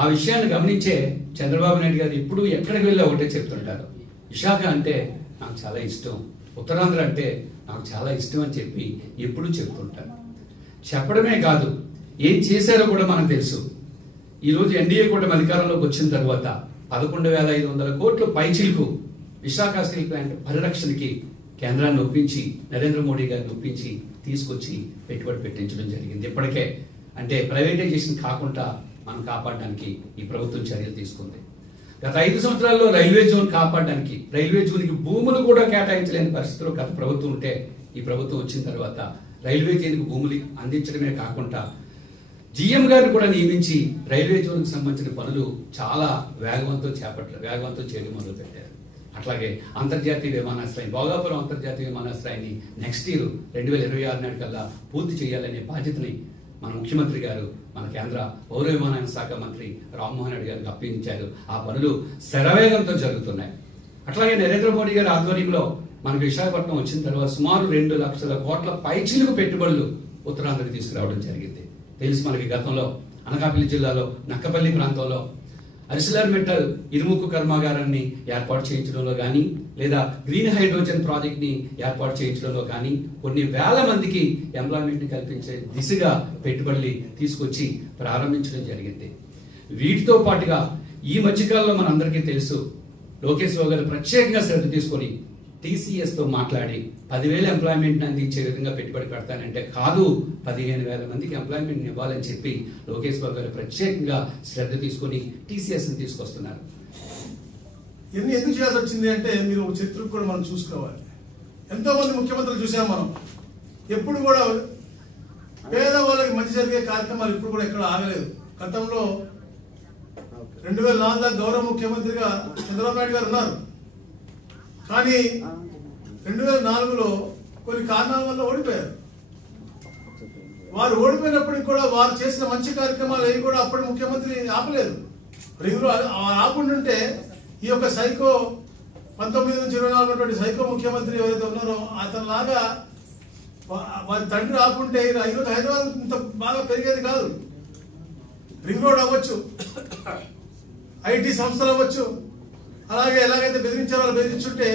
ఆ విషయాన్ని గమనించే చంద్రబాబు నాయుడు గారు ఇప్పుడు ఎక్కడికి వెళ్ళి ఒకటే చెప్తుంటారు, విశాఖ అంటే నాకు చాలా ఇష్టం, ఉత్తరాంధ్ర అంటే నాకు చాలా ఇష్టం అని చెప్పి ఎప్పుడూ చెప్తుంటారు. చెప్పడమే కాదు, ఏం చేశారో కూడా మనకు తెలుసు. ఈరోజు ఎన్డీఏ కూటమి అధికారంలోకి వచ్చిన తర్వాత 11,500 కోట్ల పైచిలకు విశాఖ స్టీల్ ప్లాంట్ పరిరక్షణకి కేంద్రాన్ని ఒప్పించి, నరేంద్ర మోడీ గారిని ఒప్పించి తీసుకొచ్చి పెట్టుబడి పెట్టించడం జరిగింది. ఇప్పటికే అంటే ప్రైవేటైజేషన్ కాకుండా మనం కాపాడడానికి ఈ ప్రభుత్వం చర్యలు తీసుకుంది. గత 5 సంవత్సరాల్లో రైల్వే జోన్ కాపాడడానికి, రైల్వే జోన్కి భూములు కూడా కేటాయించలేని పరిస్థితిలో గత ప్రభుత్వం ఉంటే, ఈ ప్రభుత్వం వచ్చిన తర్వాత రైల్వే జోన్కి భూములు అందించడమే కాకుండా జీఎం గారిని కూడా నియమించి రైల్వే జోన్కి సంబంధించిన పనులు చాలా వేగవంతం చేయడం మొదలుపెట్టారు. అట్లాగే అంతర్జాతీయ విమానాశ్రయం, భోగాపురం అంతర్జాతీయ విమానాశ్రయాన్ని నెక్స్ట్ ఇయర్ 2026 నాటికల్లా పూర్తి చేయాలనే బాధ్యతని మన ముఖ్యమంత్రి గారు, మన కేంద్ర పౌర విమానయాన శాఖ మంత్రి రామ్మోహన్ రెడ్డి గారికి అప్పగించారు. ఆ పనులు శరవేగంతో జరుగుతున్నాయి. అట్లాగే నరేంద్ర మోడీ గారి ఆధ్వర్యంలో మనకు విశాఖపట్నం వచ్చిన తర్వాత సుమారు 2 లక్షల కోట్ల పైచిలకు పెట్టుబడులు ఉత్తరాంధ్రకి తీసుకురావడం జరిగింది. తెలుసు మనకి గతంలో అనకాపల్లి జిల్లాలో నక్కపల్లి ప్రాంతంలో అరిసిలర్ మెటల్ ఇనుముక్కు కర్మాగారాన్ని ఏర్పాటు చేయించడంలో కానీ, లేదా గ్రీన్ హైడ్రోజన్ ప్రాజెక్ట్ ని ఏర్పాటు చేయించడంలో కానీ కొన్ని వేల మందికి ఎంప్లాయ్మెంట్ కల్పించే దిశగా పెట్టుబడులు తీసుకొచ్చి ప్రారంభించడం జరిగింది. వీటితో పాటుగా ఈ మధ్యకాలంలో మనందరికీ తెలుసు, లోకేష్ బాబు గారు ప్రత్యేకంగా శ్రద్ధ తీసుకొని TCS తో మాట్లాడి 10,000 ఎంప్లాయ్మెంట్ అందించే విధంగా పెట్టుబడి పెడతానంటే కాదు, 15,000 మందికి ఎంప్లాయ్మెంట్ ఇవ్వాలని చెప్పి లోకేష్ బాబు గారు ప్రత్యేకంగా శ్రద్ధ తీసుకొని TCS ని తీసుకొస్తున్నారు. ఇవన్నీ ఎందుకు చేయాల్సి వచ్చింది అంటే, మీరు ఒక చరిత్రకు కూడా మనం చూసుకోవాలి. ఎంతో మంది ముఖ్యమంత్రులు చూసాం మనం, ఎప్పుడు కూడా పేదవాళ్ళకి మంచి జరిగే కార్యక్రమాలు ఇప్పుడు కూడా ఎక్కడ ఆగలేదు. గతంలో 2004 దాకా గౌరవ ముఖ్యమంత్రిగా చంద్రబాబు నాయుడు గారు ఉన్నారు. కానీ 2004లో కొన్ని కారణాల వల్ల ఓడిపోయారు. వారు ఓడిపోయినప్పటికీ కూడా వారు చేసిన మంచి కార్యక్రమాలు ఏవి కూడా అప్పటి ముఖ్యమంత్రి ఆపలేదు. రింగ్లో ఆపుంటుంటే ఈ యొక్క సైకో 19 నుంచి 24 ఉన్నటువంటి సైకో ముఖ్యమంత్రి ఎవరైతే ఉన్నారో అతనిలాగా వారి తండ్రి ఆపుంటే ఈరోజు హైదరాబాద్ ఇంత బాగా పెరిగేది కాదు. రింగ్ రోడ్ అవ్వచ్చు, IT సంస్థలు అవ్వచ్చు, అలాగే ఎలాగైతే బెదిరించారో బెదిరించుంటే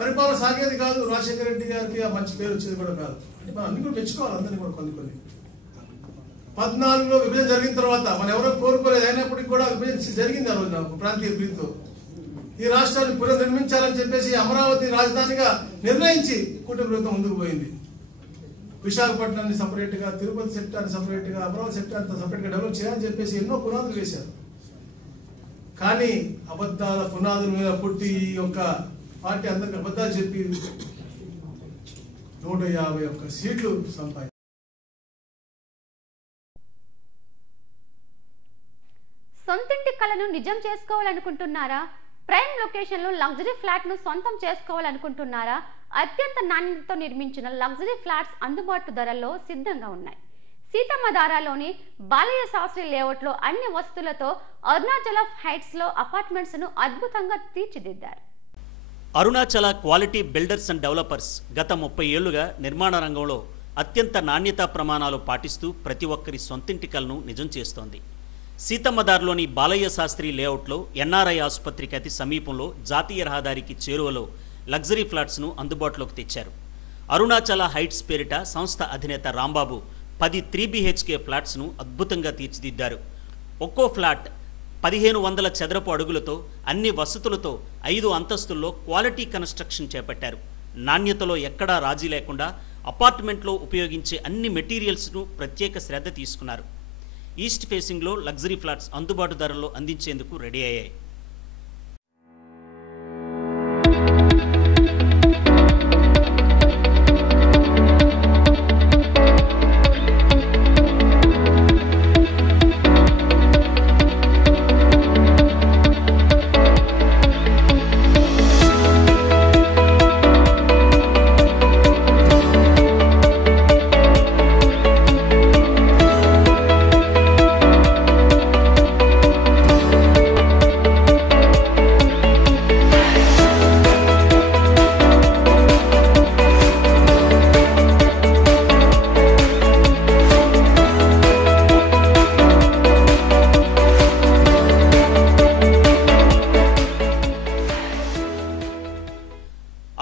పరిపాలన సాగేది కాదు. రాజశేఖర రెడ్డి గారికి ఆ మంచి పేరు వచ్చేది కూడా కాదు. అంటే అంటే మనం అన్ని కూడా మెచ్చుకోవాలి అందరినీ కూడా కొన్ని 14లో విభజన జరిగిన తర్వాత మనం ఎవరో కోరుకోలేదు, అయినప్పటికీ కూడా విభజన జరిగింది ఆ రోజున ప్రాంతీయ ప్రీతితో. ఈ రాష్ట్రాన్ని పునర్నిర్మించాలని చెప్పేసి అమరావతి రాజధానిగా నిర్ణయించి కూటమి ప్రభుత్వం ముందుకు పోయింది. విశాఖపట్నాన్ని సపరేట్ గా, తిరుపతి సెక్టార్ని సపరేట్ గా, అమరావతి సెక్టార్ సపరేట్ గా డెవలప్ చేయాలని చెప్పేసి ఎన్నో పునాదులు వేశారు. కానీ అబద్ధాల పునాదుల మీద పుట్టి ఈ యొక్క పార్టీ అందరికి అబద్ధాలు చెప్పి 151 సీట్లు సంపాదించారు. సొంతింటి కలను నిజం చేసుకోవాలనుకుంటున్నారా? ప్రైమ్ లొకేషన్ లో లగ్జరీ ఫ్లాట్ ను సొంతం చేసుకోవాలనుకుంటున్నారా? అత్యంత నాణ్యతతో నిర్మించిన లగ్జరీ ఫ్లాట్స్ అందుబాటు ధరల్లో సిద్ధంగా ఉన్నాయి. సీతమ్మధారలోని బాలయ్య శాస్త్రి లేఅవుట్ లో అన్ని వసతులతో అరుణాచల హైట్స్ లో అపార్ట్మెంట్స్ ను అద్భుతంగా తీర్చిదిద్దారు. Arunachala quality builders and developers గత 30 ఏళ్లుగా నిర్మాణ రంగంలో అత్యంత నాణ్యతా ప్రమాణాలు పాటిస్తూ ప్రతి ఒక్కరి సొంతింటి కలను నిజం చేస్తోంది. సీతమ్మధారలోని బాలయ్య శాస్త్రి లేఅవుట్లో ఎన్ఆర్ఐ ఆసుపత్రికి అతి సమీపంలో జాతీయ రహదారికి చేరువలో లగ్జరీ ఫ్లాట్స్ను అందుబాటులోకి తెచ్చారు. అరుణాచల హైట్స్ పేరిట సంస్థ అధినేత రాంబాబు 10 3 BHK ఫ్లాట్స్ను అద్భుతంగా తీర్చిదిద్దారు. ఒక్కో ఫ్లాట్ 1500 చదరపు అడుగులతో అన్ని వసతులతో 5 అంతస్తుల్లో క్వాలిటీ కన్స్ట్రక్షన్ చేపట్టారు. నాణ్యతలో ఎక్కడా రాజీ లేకుండా అపార్ట్మెంట్లో ఉపయోగించే అన్ని మెటీరియల్స్ను ప్రత్యేక శ్రద్ధ తీసుకున్నారు. ఈస్ట్ ఫేసింగ్లో లగ్జరీ ఫ్లాట్స్ అందుబాటు ధరల్లో అందించేందుకు రెడీ అయ్యాయి.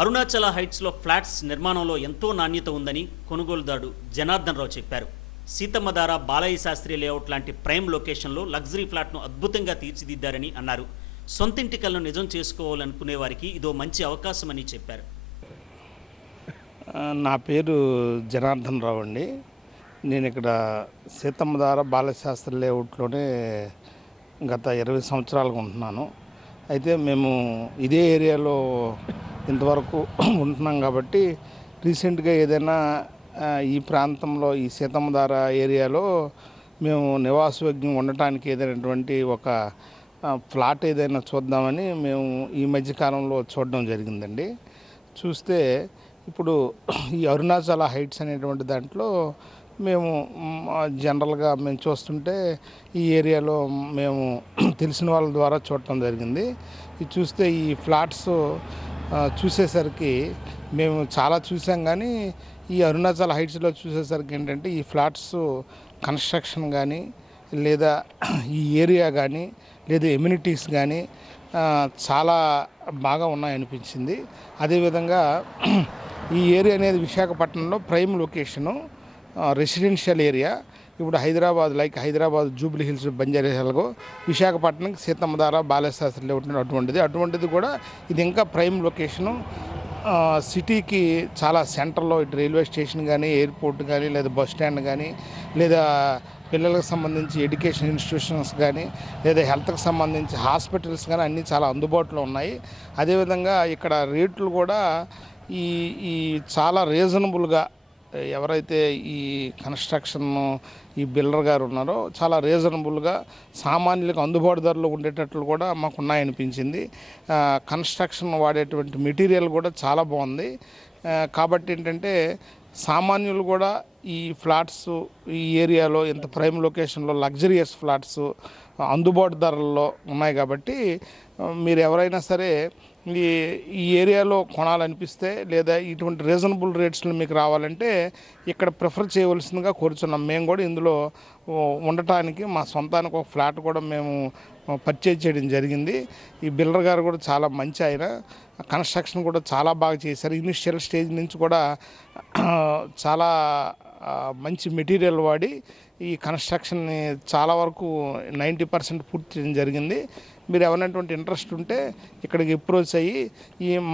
అరుణాచల హైట్స్లో ఫ్లాట్స్ నిర్మాణంలో ఎంతో నాణ్యత ఉందని కొనుగోలుదారుడు జనార్దన్ రావు చెప్పారు. సీతమ్మధార బాలయ్య శాస్త్రి లేఅవుట్ లాంటి ప్రైమ్ లొకేషన్లో లగ్జరీ ఫ్లాట్ను అద్భుతంగా తీర్చిదిద్దారని అన్నారు. సొంతింటి కలను నిజం చేసుకోవాలనుకునే వారికి ఇదో మంచి అవకాశమని చెప్పారు. నా పేరు జనార్దన్ రావు అండి. నేను ఇక్కడ సీతమ్మధార బాలయ్య శాస్త్రి లేఅవుట్లోనే గత 20 సంవత్సరాలుగా ఉంటున్నాను. అయితే మేము ఇదే ఏరియాలో ఇంతవరకు ఉంటున్నాం కాబట్టి రీసెంట్గా ఏదైనా ఈ ప్రాంతంలో ఈ సీతమ్మధార ఏరియాలో మేము నివాసయోగ్యం ఉండటానికి ఏదైనటువంటి ఒక ఫ్లాట్ ఏదైనా చూద్దామని మేము ఈ మధ్యకాలంలో చూడడం జరిగిందండి. చూస్తే ఇప్పుడు ఈ అరుణాచల హైట్స్ అనేటువంటి దాంట్లో మేము జనరల్గా మేము చూస్తుంటే ఈ ఏరియాలో మేము తెలిసిన వాళ్ళ ద్వారా చూడటం జరిగింది. ఇది చూస్తే ఈ ఫ్లాట్స్ చూసేసరికి మేము చాలా చూసాం, కానీ ఈ అరుణాచల్ హైట్స్లో చూసేసరికి ఏంటంటే ఈ ఫ్లాట్స్ కన్స్ట్రక్షన్ కానీ లేదా ఈ ఏరియా కానీ లేదా ఎమ్యూనిటీస్ కానీ చాలా బాగా ఉన్నాయనిపించింది. అదేవిధంగా ఈ ఏరియా అనేది విశాఖపట్నంలో ప్రైమ్ లొకేషను, రెసిడెన్షియల్ ఏరియా. ఇప్పుడు హైదరాబాద్ జూబ్లీ హిల్స్ బంజారాహిల్స్లో విశాఖపట్నంకి సీతమ్మధార బాలయ్య శాస్త్రి లేఅవుట్ అటువంటిది కూడా ఇది ఇంకా ప్రైమ్ లొకేషను. సిటీకి చాలా సెంటర్లో ఇటు రైల్వే స్టేషన్ కానీ, ఎయిర్పోర్ట్ కానీ, లేదా బస్ స్టాండ్ కానీ, లేదా పిల్లలకు సంబంధించి ఎడ్యుకేషన్ ఇన్స్టిట్యూషన్స్ కానీ, లేదా హెల్త్కి సంబంధించి హాస్పిటల్స్ కానీ అన్నీ చాలా అందుబాటులో ఉన్నాయి. అదేవిధంగా ఇక్కడ రేట్లు కూడా ఈ చాలా రీజనబుల్గా, ఎవరైతే ఈ కన్స్ట్రక్షన్ ఈ బిల్డర్ గారు ఉన్నారో చాలా రీజనబుల్గా సామాన్యులకు అందుబాటు ధరలో ఉండేటట్లు కూడా మాకు ఉన్నాయనిపించింది. కన్స్ట్రక్షన్ వాడేటువంటి మెటీరియల్ కూడా చాలా బాగుంది. కాబట్టి ఏంటంటే సామాన్యులు కూడా ఈ ఫ్లాట్స్ ఈ ఏరియాలో ఇంత ప్రైమ్ లొకేషన్లో లగ్జరియస్ ఫ్లాట్స్ అందుబాటు ధరల్లో ఉన్నాయి కాబట్టి మీరు ఎవరైనా సరే ఈ ఏరియాలో కొనాలనిపిస్తే లేదా ఇటువంటి రీజనబుల్ రేట్స్లో మీకు రావాలంటే ఇక్కడ ప్రిఫర్ చేయవలసిందిగా కోరుచున్నాం. మేము కూడా ఇందులో ఉండటానికి మా సొంతానికి ఒక ఫ్లాట్ కూడా మేము పర్చేజ్ చేయడం జరిగింది. ఈ బిల్డర్ గారు కూడా చాలా మంచి ఆయన, కన్స్ట్రక్షన్ కూడా చాలా బాగా చేశారు. ఇనిషియల్ స్టేజ్ నుంచి కూడా చాలా మంచి మెటీరియల్ వాడి ఈ కన్స్ట్రక్షన్ని చాలా వరకు 90% పూర్తి చేయడం జరిగింది. మీరు ఎవరైనటువంటి ఇంట్రెస్ట్ ఉంటే ఇక్కడికి అప్రోచ్ అయ్యి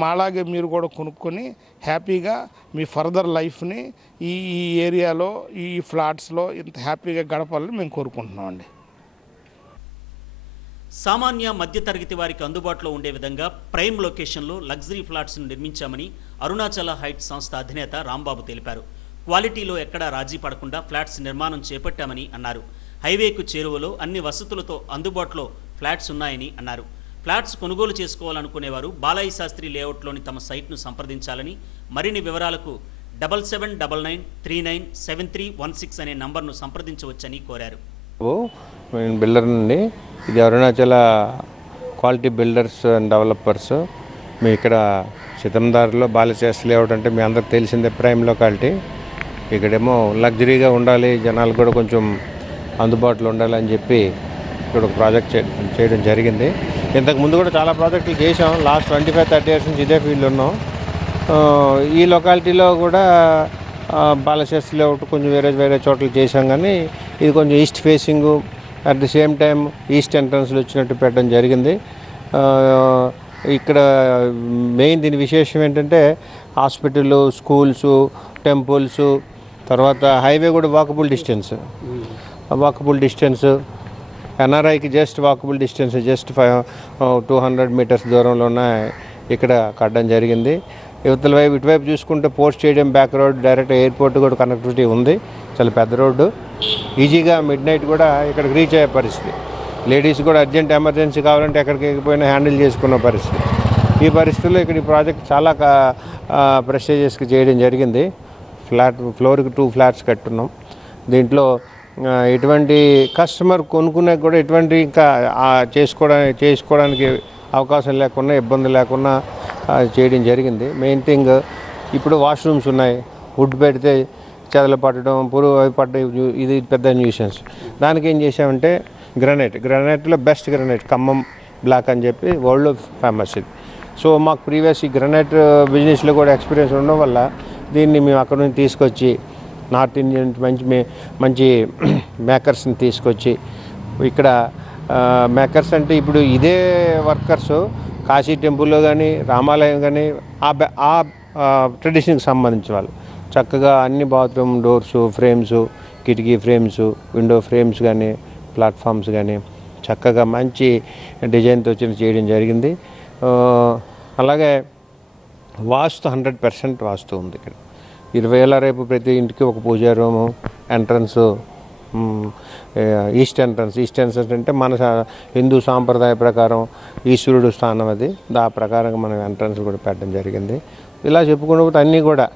మాలాగే మీరు కూడా కొనుక్కొని హ్యాపీగా మీ ఫర్దర్ లైఫ్ని ఈ ఏరియాలో ఈ ఫ్లాట్స్లో ఇంత హ్యాపీగా గడపాలని మేము కోరుకుంటున్నామండి. సామాన్య మధ్యతరగతి వారికి అందుబాటులో ఉండే విధంగా ప్రైమ్ లొకేషన్లో లగ్జరీ ఫ్లాట్స్ను నిర్మించామని అరుణాచల హైట్స్ సంస్థ అధినేత రాంబాబు తెలిపారు. క్వాలిటీలో ఎక్కడా రాజీ పడకుండా ఫ్లాట్స్ నిర్మాణం చేపట్టామని అన్నారు. హైవేకు చేరువలో అన్ని వసతులతో అందుబాటులో ఫ్లాట్స్ ఉన్నాయని అన్నారు. ఫ్లాట్స్ కొనుగోలు చేసుకోవాలనుకునేవారు బాలయ్య శాస్త్రి లేఅవుట్లోని తమ సైట్ను సంప్రదించాలని, మరిన్ని వివరాలకు 7799397316 అనే నంబర్ను సంప్రదించవచ్చని కోరారు. నేను బిల్డర్ నుండి, ఇది Arunachala quality builders and developers. మీ ఇక్కడ సితందార్లో బాలశాస్త్రి లేఅవుట్ అంటే మీ అందరికి తెలిసిందే, ప్రైమ్ లొకాలిటీ. ఇక్కడేమో లగ్జరీగా ఉండాలి, జనాలు కూడా కొంచెం అందుబాటులో ఉండాలని చెప్పి ఇక్కడ ఒక ప్రాజెక్ట్ చేయడం జరిగింది. ఇంతకుముందు కూడా చాలా ప్రాజెక్టులు చేసాం. లాస్ట్ 25-30 ఇయర్స్ నుంచి ఇదే ఫీల్డ్ ఉన్నాం. ఈ లొకాలిటీలో కూడా బాలశాస్త్రి లేఅవుట్ కొంచెం వేరే చోట్ల చేసాం, కానీ ఇది కొంచెం east facing, at the same time east ఎంట్రన్స్లో వచ్చినట్టు పెట్టడం జరిగింది. ఇక్కడ మెయిన్ దీని విశేషం ఏంటంటే హాస్పిటల్, స్కూల్స్, టెంపుల్స్, తర్వాత హైవే కూడా వాకబుల్ డిస్టెన్స్, ఎన్ఆర్ఐకి just walkable distance, just 200 meters దూరంలో ఉన్న ఇక్కడ కట్టడం జరిగింది. ఇటువైపు చూసుకుంటే port stadium back road, direct airport కూడా కనెక్టివిటీ ఉంది. చాలా పెద్ద రోడ్డు, ఈజీగా మిడ్ నైట్ కూడా ఇక్కడికి రీచ్ అయ్యే పరిస్థితి. లేడీస్ కూడా అర్జెంట్ ఎమర్జెన్సీ కావాలంటే ఎక్కడికి పోయినా హ్యాండిల్ చేసుకున్న పరిస్థితి. ఈ పరిస్థితుల్లో ఇక్కడ ఈ ప్రాజెక్ట్ చాలా ప్రెస్టీజియస్గా చేయడం జరిగింది. ఫ్లోర్కి 2 ఫ్లాట్స్ కట్టున్నాం. దీంట్లో ఎటువంటి కస్టమర్ కొనుక్కునే కూడా ఎటువంటి ఇంకా చేసుకోవడానికి అవకాశం లేకుండా, ఇబ్బంది లేకుండా చేయడం జరిగింది. మెయిన్ థింగ్ ఇప్పుడు వాష్రూమ్స్ ఉన్నాయి. వుడ్ పెడితే చెదలు పట్టడం, పురుగు పట్టడం, ఇది పెద్ద న్యూసెన్స్. దానికి ఏం చేసామంటే గ్రానైట్లో బెస్ట్ గ్రానైట్ ఖమ్మం బ్లాక్ అని చెప్పి వరల్డ్లో ఫేమస్ ఇది. సో మాకు ప్రీవియస్ ఈ గ్రానైట్ బిజినెస్లో కూడా ఎక్స్పీరియన్స్ ఉండడం వల్ల దీన్ని మేము అక్కడ నుంచి తీసుకొచ్చి నార్త్ ఇండియన్ మంచి మేకర్స్ని తీసుకొచ్చి ఇక్కడ మేకర్స్ అంటే ఇప్పుడు ఇదే వర్కర్స్ కాశీ టెంపుల్లో కానీ, రామాలయం కానీ ఆ ట్రెడిషన్కి సంబంధించిన వాళ్ళు చక్కగా అన్ని బాత్రూమ్ డోర్సు, ఫ్రేమ్స్, కిటికీ ఫ్రేమ్స్, విండో ఫ్రేమ్స్ కానీ, ప్లాట్ఫామ్స్ కానీ చక్కగా మంచి డిజైన్తో చేయడం జరిగింది. అలాగే వాస్తు 100% వాస్తు ఉంది ఇక్కడ. 20 ఏళ్ళ రేపు ప్రతి ఇంటికి ఒక పూజా రూము, ఎంట్రన్స్, ఈస్ట్ ఎంట్రన్స్ అంటే మన హిందూ సాంప్రదాయ ప్రకారం ఈశ్వరుడు స్థానం అది. ఆ ప్రకారంగా మనం ఎంట్రన్స్ కూడా పెట్టడం జరిగింది. ఇలా చెప్పుకుంటూ అన్నీ కూడా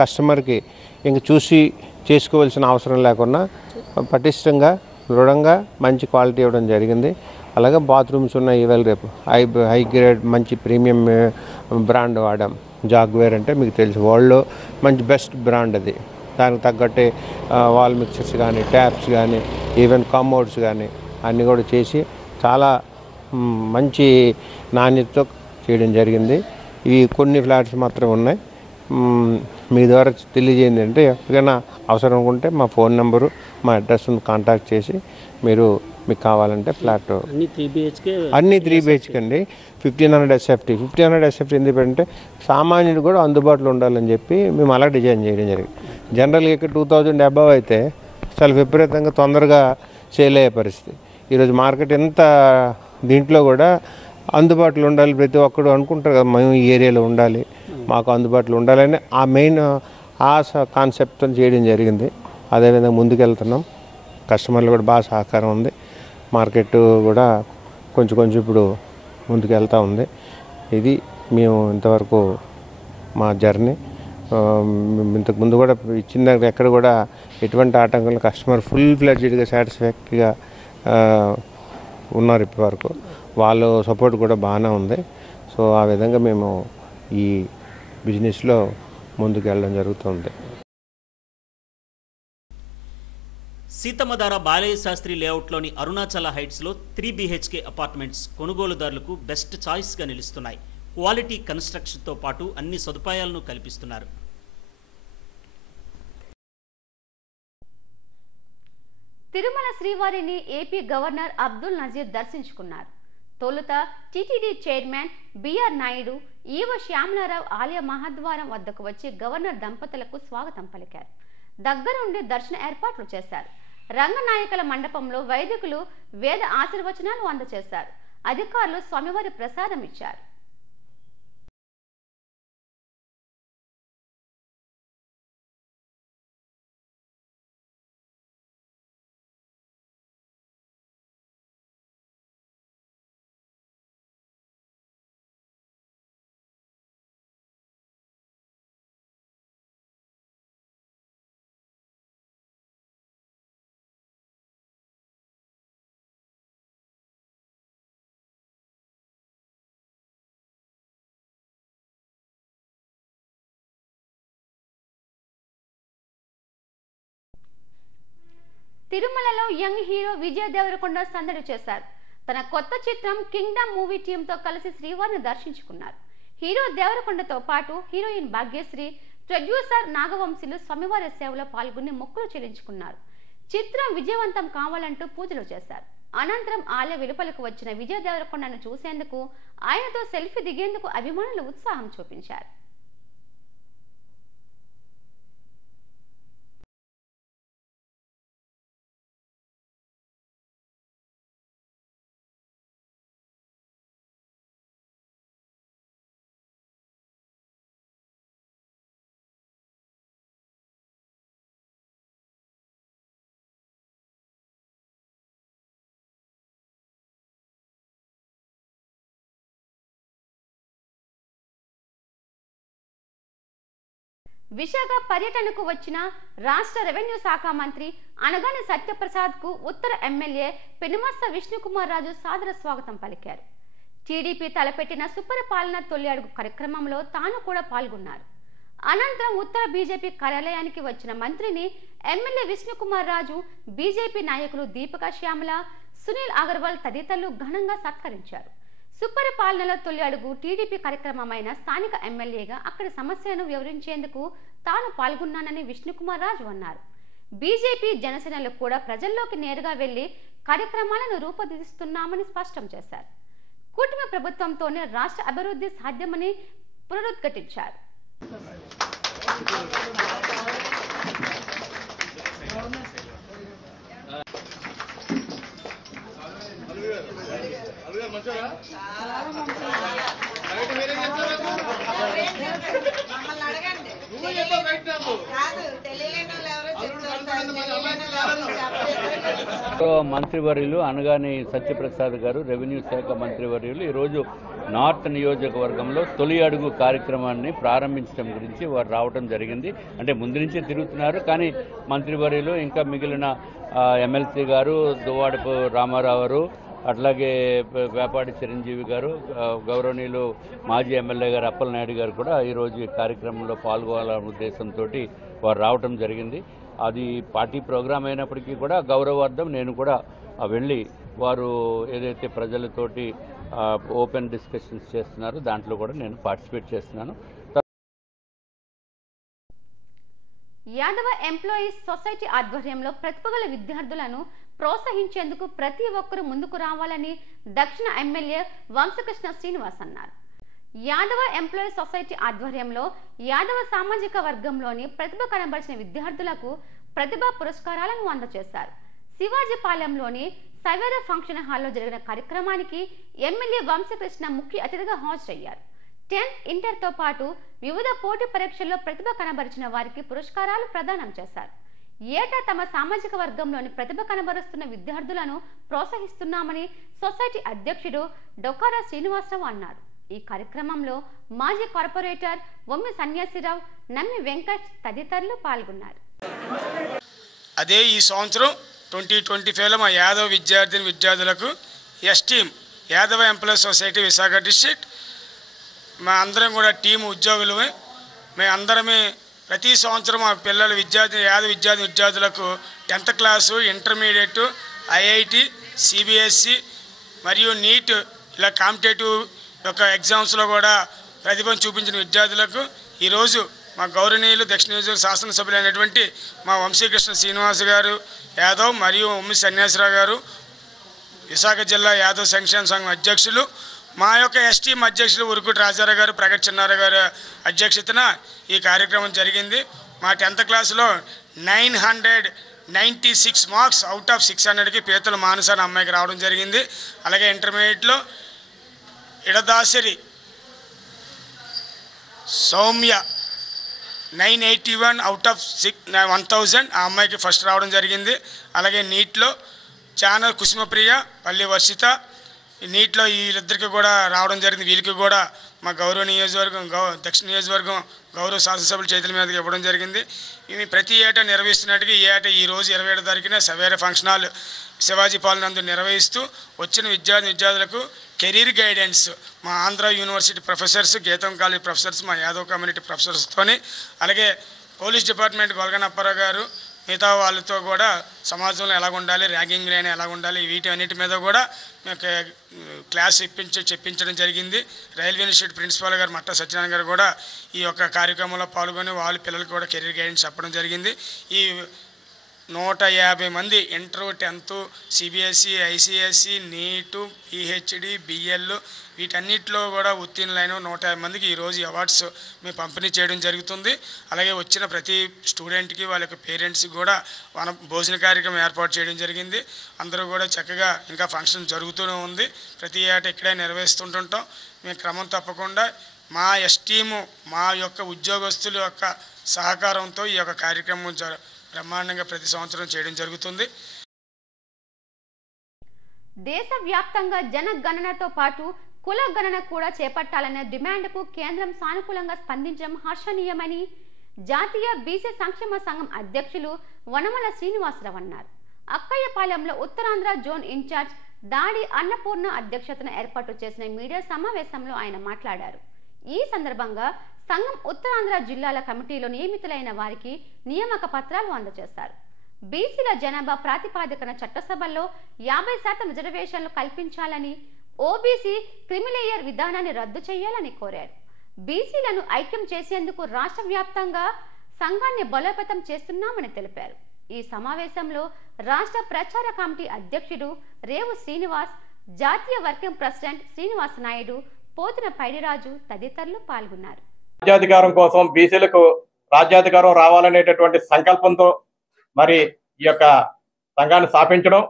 కస్టమర్కి ఇంక చూసి చేసుకోవాల్సిన అవసరం లేకుండా పటిష్టంగా, దృఢంగా మంచి క్వాలిటీ ఇవ్వడం జరిగింది. అలాగే బాత్రూమ్స్ ఉన్నాయి. ఈవేళ రేపు హై గ్రేడ్ మంచి ప్రీమియం బ్రాండ్ వాడాం. జాగ్వేర్ అంటే మీకు తెలుసు, వరల్డ్లో మంచి బెస్ట్ బ్రాండ్ అది. దానికి తగ్గట్టే వాల్ మిక్సర్స్ కానీ, ట్యాప్స్ కానీ, ఈవెన్ కమోడ్స్ కానీ అన్నీ కూడా చేసి చాలా మంచి నాణ్యతతో చేయడం జరిగింది. ఈ కొన్ని ఫ్లాట్స్ మాత్రం ఉన్నాయి. మీ ద్వారా తెలియజేయండి అంటే ఎప్పటికైనా అవసరం ఉంటే మా ఫోన్ నెంబరు, మా అడ్రస్ను కాంటాక్ట్ చేసి మీకు కావాలంటే ఫ్లాట్ అన్నీ 3 BHK అండి. 1500 SFT ఎందుకంటే సామాన్యుడు కూడా అందుబాటులో ఉండాలని చెప్పి మేము అలా డిజైన్ చేయడం జరిగింది. జనరల్గా ఇక్కడ 2000 అబవ్ అయితే చాలా విపరీతంగా తొందరగా సేల్ అయ్యే పరిస్థితి. ఈరోజు మార్కెట్ ఎంత దీంట్లో కూడా అందుబాటులో ఉండాలి. ప్రతి ఒక్కరు అనుకుంటారు కదా, మేము ఈ ఏరియాలో ఉండాలి, మాకు అందుబాటులో ఉండాలని ఆ మెయిన్ కాన్సెప్ట్తో చేయడం జరిగింది. అదేవిధంగా ముందుకెళ్తున్నాం. కస్టమర్లు కూడా బాగా సహకారం ఉంది. మార్కెట్ కూడా కొంచెం ఇప్పుడు ముందుకెళ్తూ ఉంది. ఇది మేము ఇంతవరకు మా జర్నీ. ఇంతకుముందు కూడా ఇచ్చిన దగ్గర ఎక్కడ కూడా ఎటువంటి ఆటంకాలు కస్టమర్ ఫుల్ ఫ్లెడ్జ్డ్గా సాటిస్ఫాక్టరీగా ఉన్నారు ఇప్పటివరకు. వాళ్ళ సపోర్ట్ కూడా బాగానే ఉంది. సో ఆ విధంగా మేము ఈ బిజినెస్లో ముందుకు వెళ్ళడం జరుగుతుంది. సీతమ్మధార బాలయ్య శాస్త్రి లేఅవుట్లోని అరుణాచల హైట్స్లో 3 BHK అపార్ట్మెంట్స్ కొనుగోలుదారులకు బెస్ట్ చాయిస్గా నిలుస్తున్నాయి. క్వాలిటీ కన్స్ట్రక్షన్తో పాటు అన్ని సదుపాయాలను కల్పిస్తున్నారు. తిరుమల శ్రీవారిని ఏపీ గవర్నర్ అబ్దుల్ నజీర్ దర్శించుకున్నారు. తొలుత TTD chairman BR Naidu, EO Syamalarao ఆలయ మహాద్వారం వద్దకు వచ్చి గవర్నర్ దంపతులకు స్వాగతం పలికారు. దగ్గరుండి దర్శన ఏర్పాట్లు చేశారు. రంగనాయకుల మండపంలో వైదికులు వేద ఆశీర్వచనాలు అందజేశారు. అధికారులు స్వామివారి ప్రసాదం ఇచ్చారు. తిరుమలలో యంగ్ హీరో విజయ్ దేవరకొండ సందడి చేశారు. తన కొత్త చిత్రం కింగ్డమ్ మూవీ టీంతో కలిసి శ్రీవారిని దర్శించుకున్నారు. హీరో దేవరకొండతో పాటు హీరోయిన్ భాగ్యశ్రీ, ప్రొడ్యూసర్ నాగవంశీలు స్వామివారి సేవలో పాల్గొని మొక్కులు చెల్లించుకున్నారు. చిత్రం విజయవంతం కావాలంటూ పూజలు చేశారు. అనంతరం ఆలయ వెలుపలకు వచ్చిన విజయ్ దేవరకొండను చూసేందుకు, ఆయనతో సెల్ఫీ దిగేందుకు అభిమానులు ఉత్సాహం చూపించారు. విశాఖ పర్యటనకు వచ్చిన రాష్ట్ర రెవెన్యూ శాఖ మంత్రి అనగాని సత్యప్రసాద్ కు ఉత్తర ఎమ్మెల్యే పెనుమత్స విష్ణుకుమార్ రాజు సాదర స్వాగతం పలికారు. టీడీపీ తలపెట్టిన సుపరిపాలన తొలి అడుగు కార్యక్రమంలో తాను కూడా పాల్గొన్నారు. అనంతరం ఉత్తర బీజేపీ కార్యాలయానికి వచ్చిన మంత్రిని ఎమ్మెల్యే విష్ణుకుమార్ రాజు, బీజేపీ నాయకులు దీపికా శ్యామల, సునీల్ అగర్వాల్ తదితరులు ఘనంగా సత్కరించారు. సుపరిపాలనలో తొలి అడుగు టీడీపీ కార్యక్రమమైన స్థానిక ఎమ్మెల్యేగా అక్కడి సమస్యలను వివరించేందుకు తాను పాల్గొన్నానని విష్ణుకుమార్ రాజు అన్నారు. బీజేపీ, జనసేనలు కూడా ప్రజల్లోకి నేరుగా వెళ్లి కార్యక్రమాలను రూపొందిస్తున్నామని స్పష్టం చేశారు. కూటమి ప్రభుత్వంతోనే రాష్ట్ర అభివృద్ధి సాధ్యమని పునరుద్ఘాటించారు. మంత్రివర్యులు అనగాని సత్యప్రసాద్ గారు, రెవెన్యూ శాఖ మంత్రివర్యులు ఈరోజు నార్త్ నియోజకవర్గంలో తొలి అడుగు కార్యక్రమాన్ని ప్రారంభించడం గురించి వారు రావడం జరిగింది. అంటే ముందు నుంచే తిరుగుతున్నారు, కానీ మంత్రివర్యులు ఇంకా మిగిలిన ఎమ్మెల్సీ గారు, దువ్వాడపు రామారావు గారు, అట్లాగే వేపాటి చిరంజీవి గారు, గౌరవనీయులు మాజీ ఎమ్మెల్యే గారు అప్పలనాయుడు గారు కూడా ఈరోజు ఈ కార్యక్రమంలో పాల్గొనాలనే ఉద్దేశంతో వారు రావడం జరిగింది. అది పార్టీ ప్రోగ్రాం అయినప్పటికీ కూడా గౌరవార్థం నేను కూడా వెళ్ళి వారు ఏదైతే ప్రజలతోటి ఓపెన్ డిస్కషన్స్ చేస్తున్నారో దాంట్లో కూడా నేను పార్టిసిపేట్ చేస్తున్నాను. యాదవ ఎంప్లాయీస్ సొసైటీ ఆధ్వర్యంలో ప్రతిభగల విద్యార్థులను ప్రోత్సహించేందుకు ప్రతి ఒక్కరూ ముందుకు రావాలని దక్షిణ ఎమ్మెల్యే వంశకృష్ణ శ్రీనివాస్ అన్నారు. యాదవ ఎంప్లాయీస్ సొసైటీ ఆధ్వర్యంలో యాదవ సామాజిక వర్గంలోని ప్రతిభ కనబరిచిన విద్యార్థులకు ప్రతిభా పురస్కారాలను అందజేశారు. శివాజీపాలెంలోని సవేర ఫంక్షన్ హాల్లో జరిగిన కార్యక్రమానికి ఎమ్మెల్యే వంశకృష్ణ ముఖ్య అతిథిగా హాజరయ్యారు. 10th, ఇంటర్తో పాటు వివిధ పోటీ పరీక్షల్లో ప్రతిభ కనబరిచిన వారికి పురస్కారాలు ప్రదానం చేశారు. ఏటా తమ సామాజిక వర్గంలోని ప్రతిభ కనబరుస్తున్న విద్యార్థులను ప్రోత్సహిస్తున్నామని సొసైటీ అధ్యక్షుడు డొకారా శ్రీనివాసరావు అన్నారు. ఈ కార్యక్రమంలో మాజీ కార్పొరేటర్ వమ్మి సన్యాసిరావు, నమ్మి వెంకట్ తదితరులు పాల్గొన్నారు. అదే ఈ సంవత్సరం 2025లో మా యాదవ్ విద్యార్థులకు esteem Yadava employees society Visakha district మా అందరం కూడా టీము ఉద్యోగులు. మేము అందరమే ప్రతి సంవత్సరం మా పిల్లలు యాదవ విద్యార్థులకు 10th class, intermediate, IIT, CBSE మరియు నీట్ ఇలా కాంపిటేటివ్ యొక్క ఎగ్జామ్స్లో కూడా ప్రతిభను చూపించిన విద్యార్థులకు ఈరోజు మా గౌరవనీయులు దక్షిణ నియోజకవర్గ శాసనసభ్యులైనటువంటి మా వంశీకృష్ణ శ్రీనివాస్ గారు యాదవ్ మరియు ఉమ్మి సన్యాసరావు గారు విశాఖ జిల్లా యాదవ్ సంక్షేమ సంఘం అధ్యక్షులు, మా యొక్క ఎస్టీఎం అధ్యక్షులు ఉరుకుటి రాజారావు గారు, ప్రగతి చిన్నారావు గారు అధ్యక్షతన ఈ కార్యక్రమం జరిగింది. మా 10th క్లాసులో 996 మార్క్స్ అవుట్ ఆఫ్ 600కి పీతల మానస అనే అమ్మాయికి రావడం జరిగింది. అలాగే ఇంటర్మీడియట్లో ఇడదాసరి సౌమ్య 981 అవుట్ ఆఫ్ 1000 ఆ అమ్మాయికి ఫస్ట్ రావడం జరిగింది. అలాగే నీట్లో చాలా కుసుమప్రియ, పల్లి వర్షిత నీట్లో వీళ్ళిద్దరికి కూడా రావడం జరిగింది. వీళ్ళకి కూడా మా గౌరవ నియోజకవర్గం దక్షిణ నియోజకవర్గం గౌరవ శాసనసభ్యుల చేతుల మీదకి ఇవ్వడం జరిగింది. ఇవి ప్రతి ఏటా నిర్వహిస్తున్నట్టుగా ఈ ఏటా ఈరోజు 27 తారీఖున సవేర ఫంక్షన్ హాల్ శివాజీ పాలన నందు నిర్వహిస్తూ వచ్చిన విద్యార్థులకు కెరీర్ గైడెన్స్ మా ఆంధ్ర యూనివర్సిటీ ప్రొఫెసర్స్, గీతం కాలేజ్ ప్రొఫెసర్స్, మా యాదవ్ కమ్యూనిటీ ప్రొఫెసర్స్తోని అలాగే పోలీస్ డిపార్ట్మెంట్ గొల్గన అప్పారావు గారు మిగతా వాళ్ళతో కూడా సమాజంలో ఎలా ఉండాలి, ర్యాగింగ్ లేని ఎలా ఉండాలి, వీటి అన్నిటి మీద కూడా మీకు క్లాస్ చెప్పించడం జరిగింది. రైల్వే ఇన్స్టిట్యూట్ ప్రిన్సిపాల్ గారు మట్ట సత్యనారాయణ గారు కూడా ఈ యొక్క కార్యక్రమంలో పాల్గొని వాళ్ళ పిల్లలకు కూడా కెరీర్ గైడెన్స్ చెప్పడం జరిగింది. ఈ 150 మంది ఇంటర్, 10th, సిబిఎస్ఈ, ఐసిఎస్ఈ, నీటు, పిహెచ్డి, బిఎల్ వీటన్నిటిలో కూడా ఉత్తీర్ణులైన 150 మందికి ఈరోజు అవార్డ్స్ మేము పంపిణీ చేయడం జరుగుతుంది. అలాగే వచ్చిన ప్రతి స్టూడెంట్కి వాళ్ళ యొక్క పేరెంట్స్కి కూడా భోజన కార్యక్రమం ఏర్పాటు చేయడం జరిగింది. అందరూ కూడా చక్కగా ఇంకా ఫంక్షన్ జరుగుతూనే ఉంది. ప్రతి ఏటా ఇక్కడే నిర్వహిస్తుంటుంటాం. మేము క్రమం తప్పకుండా మా ఎస్టీము మా యొక్క ఉద్యోగస్తుల యొక్క సహకారంతో ఈ యొక్క కార్యక్రమం బ్రహ్మాండంగా ప్రతి సంవత్సరం చేయడం జరుగుతుంది. దేశవ్యాప్తంగా జనగణనతో పాటు కుల గణన కూడా చేపట్టాలనే డిమాండ్కు కేంద్రం సానుకూలంగా స్పందించడం హర్షణీయమని జాతీయ బీసీ సంక్షేమ సంఘం అధ్యక్షులు వనమల శ్రీనివాసరావు అన్నారు. అక్కయ్యపాలెంలో ఉత్తరాంధ్ర జోన్ ఇన్ఛార్జ్ దాడి అన్నపూర్ణ అధ్యక్షతన ఏర్పాటు చేసిన మీడియా సమావేశంలో ఆయన మాట్లాడారు. ఈ సందర్భంగా సంఘం ఉత్తరాంధ్ర జిల్లాల కమిటీలో నియమితులైన వారికి నియామక పత్రాలు అందజేశారు. బీసీల జనాభా ప్రాతిపాదికన చట్టసభల్లో 50% రిజర్వేషన్లు కల్పించాలని, ఓబీసీ క్రిమిలేయర్ విధానాన్ని రద్దు చేయాలని కోరారు. బీసీలను ఐక్యం చేసేందుకు రాష్ట్ర వ్యాప్తంగా సంఘాన్ని బలోపేతం చేస్తున్నామని తెలిపారు. ఈ సమావేశంలో రాష్ట్ర ప్రచార కమిటీ అధ్యక్షుడు రేవు శ్రీనివాస్, జాతీయ వర్కింగ్ ప్రెసిడెంట్ శ్రీనివాస నాయుడు, పోతిన పైడిరాజు తదితరులు పాల్గొన్నారు. రాజ్యాధికారం కోసం బీసీలకు రాజ్యాధికారం రావాలనేటటువంటి సంకల్పంతో మరి ఈ యొక్క సంఘాన్ని స్థాపించడం,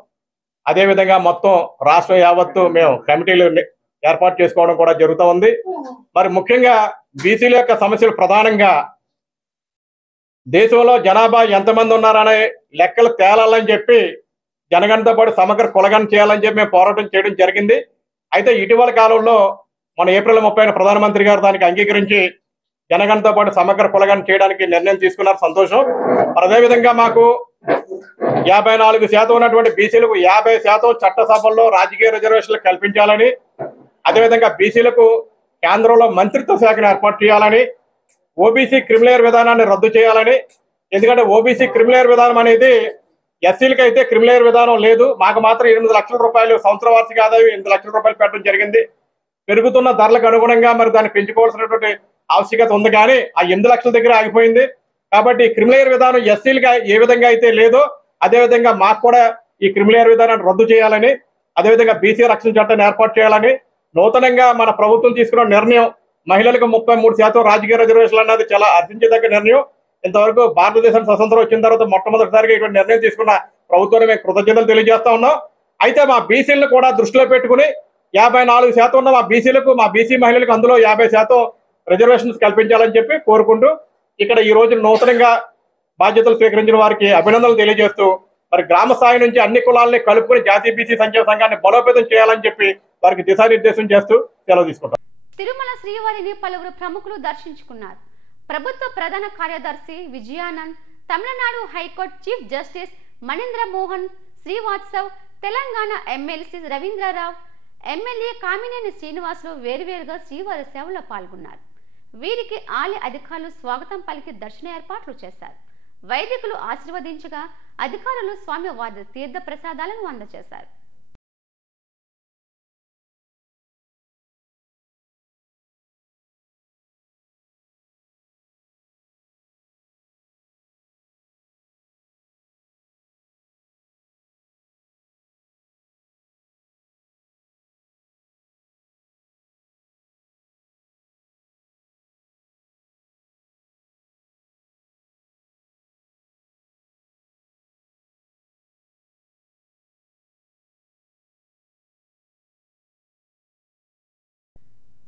అదేవిధంగా మొత్తం రాష్ట్రం యావత్తు మేము కమిటీలు ఏర్పాటు చేసుకోవడం కూడా జరుగుతూ ఉంది. మరి ముఖ్యంగా బీసీల యొక్క సమస్యలు ప్రధానంగా దేశంలో జనాభా ఎంతమంది ఉన్నారనే లెక్కలు తేలాలని చెప్పి జనగణనతో పాటు సమగ్ర కులగణన చేయాలని చెప్పి మేము పోరాటం చేయడం జరిగింది. అయితే ఇటీవల కాలంలో మన ఏప్రిల్ 30న ప్రధానమంత్రి గారు దానికి అంగీకరించి జనగణనతో పాటు సమగ్ర కులగణన చేయడానికి నిర్ణయం తీసుకున్నారు. సంతోషం. మరి అదేవిధంగా మాకు 54% ఉన్నటువంటి బీసీలకు 50% చట్టసభల్లో రాజకీయ రిజర్వేషన్లు కల్పించాలని, అదేవిధంగా బీసీలకు కేంద్రంలో మంత్రిత్వ శాఖను ఏర్పాటు చేయాలని, ఓబీసీ క్రిమిలేయర్ విధానాన్ని రద్దు చేయాలని. ఎందుకంటే ఓబీసీ క్రిమిలేయర్ విధానం అనేది ఎస్సీలకి అయితే క్రిమిలేయర్ విధానం లేదు. మాకు మాత్రం 8 లక్షల రూపాయలు సంవత్సర వార్షిక ఆదాయం 8 లక్షల రూపాయలు పెట్టడం జరిగింది. పెరుగుతున్న ధరలకు అనుగుణంగా మరి దాన్ని పెంచుకోవాల్సినటువంటి ఆవశ్యకత ఉంది, కానీ ఆ 8 లక్షల దగ్గర ఆగిపోయింది. కాబట్టి క్రిమిలేయర్ విధానం ఎస్సీలుగా ఏ విధంగా అయితే లేదో అదేవిధంగా మాకు కూడా ఈ క్రిమిలేయర్ విధానాన్ని రద్దు చేయాలని, అదేవిధంగా బీసీ రక్షణ చట్టాన్ని ఏర్పాటు చేయాలని, నూతనంగా మన ప్రభుత్వం తీసుకున్న నిర్ణయం మహిళలకు 33% రాజకీయ రిజర్వేషన్లు అన్నది చాలా అర్జించదగ్గ నిర్ణయం. ఇంతవరకు భారతదేశం స్వతంత్రం వచ్చిన తర్వాత మొట్టమొదటిసారిగా ఇటువంటి నిర్ణయం తీసుకున్న ప్రభుత్వాన్ని మేము కృతజ్ఞతలు తెలియజేస్తా ఉన్నాం. అయితే మా బీసీలను కూడా దృష్టిలో పెట్టుకుని 54% ఉన్న మా బీసీలకు, మా బీసీ మహిళలకు అందులో 50% రిజర్వేషన్స్ కల్పించాలని చెప్పి కోరుకుంటూ ఇక్కడ ఈ రోజు నూతనంగా బాధ్యతలు స్వీకరించిన వారికి అభినందనలు తెలియజేస్తూ మరి గ్రామ స్థాయి నుంచి అన్ని కులాలని కలుపుకొని జాతీయ బీసీ సంక్షేమ సంఘాన్ని బలోపేతం చేయాలని చెప్పి వారికి దిశానిర్దేశం చేస్తూ సెలవు తీసుకుంటాం. తిరుమల శ్రీవారిని పలువురు ప్రముఖులు దర్శించుకున్నారు. ప్రభుత్వ ప్రధాన కార్యదర్శి Vijayanand, Tamil Nadu high court chief justice Manindra Mohan Srivastav, Telangana MLC Ravindra Rao, MLA Kamineni Srinivasulu వేరువేరుగా శ్రీవారి సేవలో పాల్గొన్నారు. వీరికి ఆలయ అధికారులు స్వాగతం పలికి దర్శన ఏర్పాట్లు చేశారు. వైదికులు ఆశీర్వదించగా అధికారులు స్వామివారి తీర్థ ప్రసాదాలను అందజేశారు.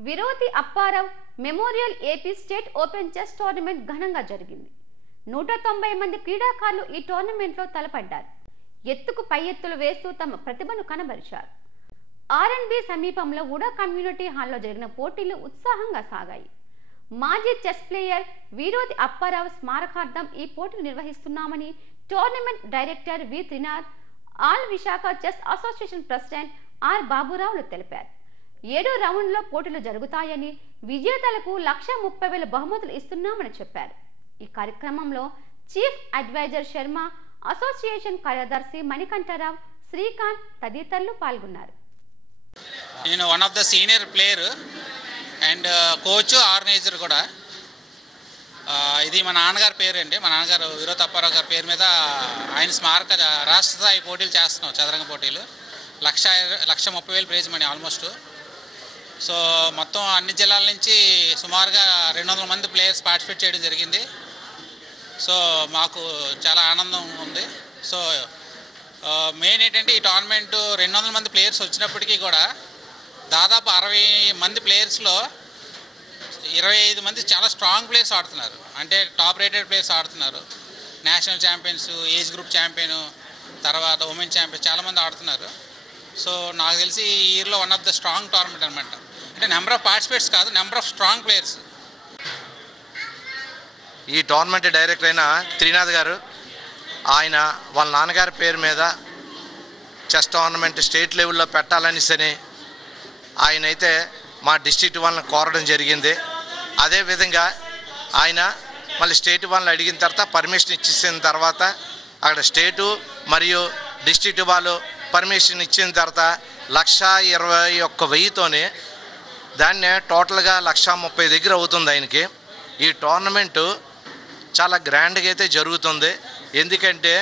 Viroti Apparao memorial AP state open chess tournament ఘనంగా జరిగింది. 190 మంది క్రీడాకారులు ఈ టోర్నమెంట్లో తలపడ్డారు. ఎత్తుకు పై ఎత్తులు వేస్తూ తమ ప్రతిభను కనబరిచారు. ఆర్ఎండ్బి సమీపంలో ఉడా కమ్యూనిటీ హాల్లో జరిగిన పోటీలు ఉత్సాహంగా సాగాయి. మాజీ చెస్ ప్లేయర్ విరోతి అప్పారావు స్మారకార్థం ఈ పోటీలు నిర్వహిస్తున్నామని tournament director V Trinath, all Visakha chess association president R బాబురావులు తెలిపారు. 7 రౌండ్లో పోటీలు జరుగుతాయని, విజేతలకు 1,30,000 బహుమతులు ఇస్తున్నామని చెప్పారు. ఈ కార్యక్రమంలో చీఫ్ అడ్వైజర్ శర్మ, అసోసియేషన్ కార్యదర్శి మణికంఠరావు, శ్రీకాంత్ తదితరులు పాల్గొన్నారు. నేను one of the senior player and coach, organiser కూడా. ఇది మా నాన్నగారి పేరు అండి. మా నాన్నగారు విరోతి అప్పారావు గారి పేరు మీద ఆయన స్మారక రాష్ట్ర స్థాయి పోటీలు చేస్తున్నాం, చదరంగ పోటీలు. 1,30,000 ప్రైజ్ మనీ ఆల్మోస్ట్. సో మొత్తం అన్ని జిల్లాల నుంచి సుమారుగా 200 మంది ప్లేయర్స్ పార్టిసిపేట్ చేయడం జరిగింది. సో మాకు చాలా ఆనందం ఉంది. సో మెయిన్ ఏంటంటే ఈ టోర్నమెంటు 200 మంది ప్లేయర్స్ వచ్చినప్పటికీ కూడా దాదాపు 60 మంది ప్లేయర్స్లో 25 మంది చాలా స్ట్రాంగ్ ప్లేయర్స్ ఆడుతున్నారు. అంటే టాప్ రేటెడ్ ప్లేయర్స్ ఆడుతున్నారు. National champions, age group champion, తర్వాత ఉమెన్ ఛాంపియన్ చాలామంది ఆడుతున్నారు. సో నాకు తెలిసి ఈ ఇయర్లో one of the strong tournament అనమాట. అంటే నెంబర్ ఆఫ్ పార్టిసిపేట్స్ కాదు, నెంబర్ ఆఫ్ స్ట్రాంగ్ ప్లేయర్స్. ఈ టోర్నమెంట్ డైరెక్టర్ అయిన త్రినాథ్ గారు, ఆయన వాళ్ళ నాన్నగారి పేరు మీద చెస్ టోర్నమెంట్ స్టేట్ లెవెల్లో పెట్టాలనిసని ఆయన అయితే మా డిస్ట్రిక్ట్ వాళ్ళని కోరడం జరిగింది. అదేవిధంగా ఆయన మళ్ళీ స్టేట్ వాళ్ళని అడిగిన తర్వాత పర్మిషన్ ఇచ్చేసిన తర్వాత అక్కడ స్టేటు మరియు డిస్ట్రిక్ట్ వాళ్ళు పర్మిషన్ ఇచ్చిన తర్వాత 1,21,000తోనే దాన్నే టోటల్గా 1,30,000 దగ్గర అవుతుంది ఆయనకి. ఈ టోర్నమెంటు చాలా గ్రాండ్గా అయితే జరుగుతుంది. ఎందుకంటే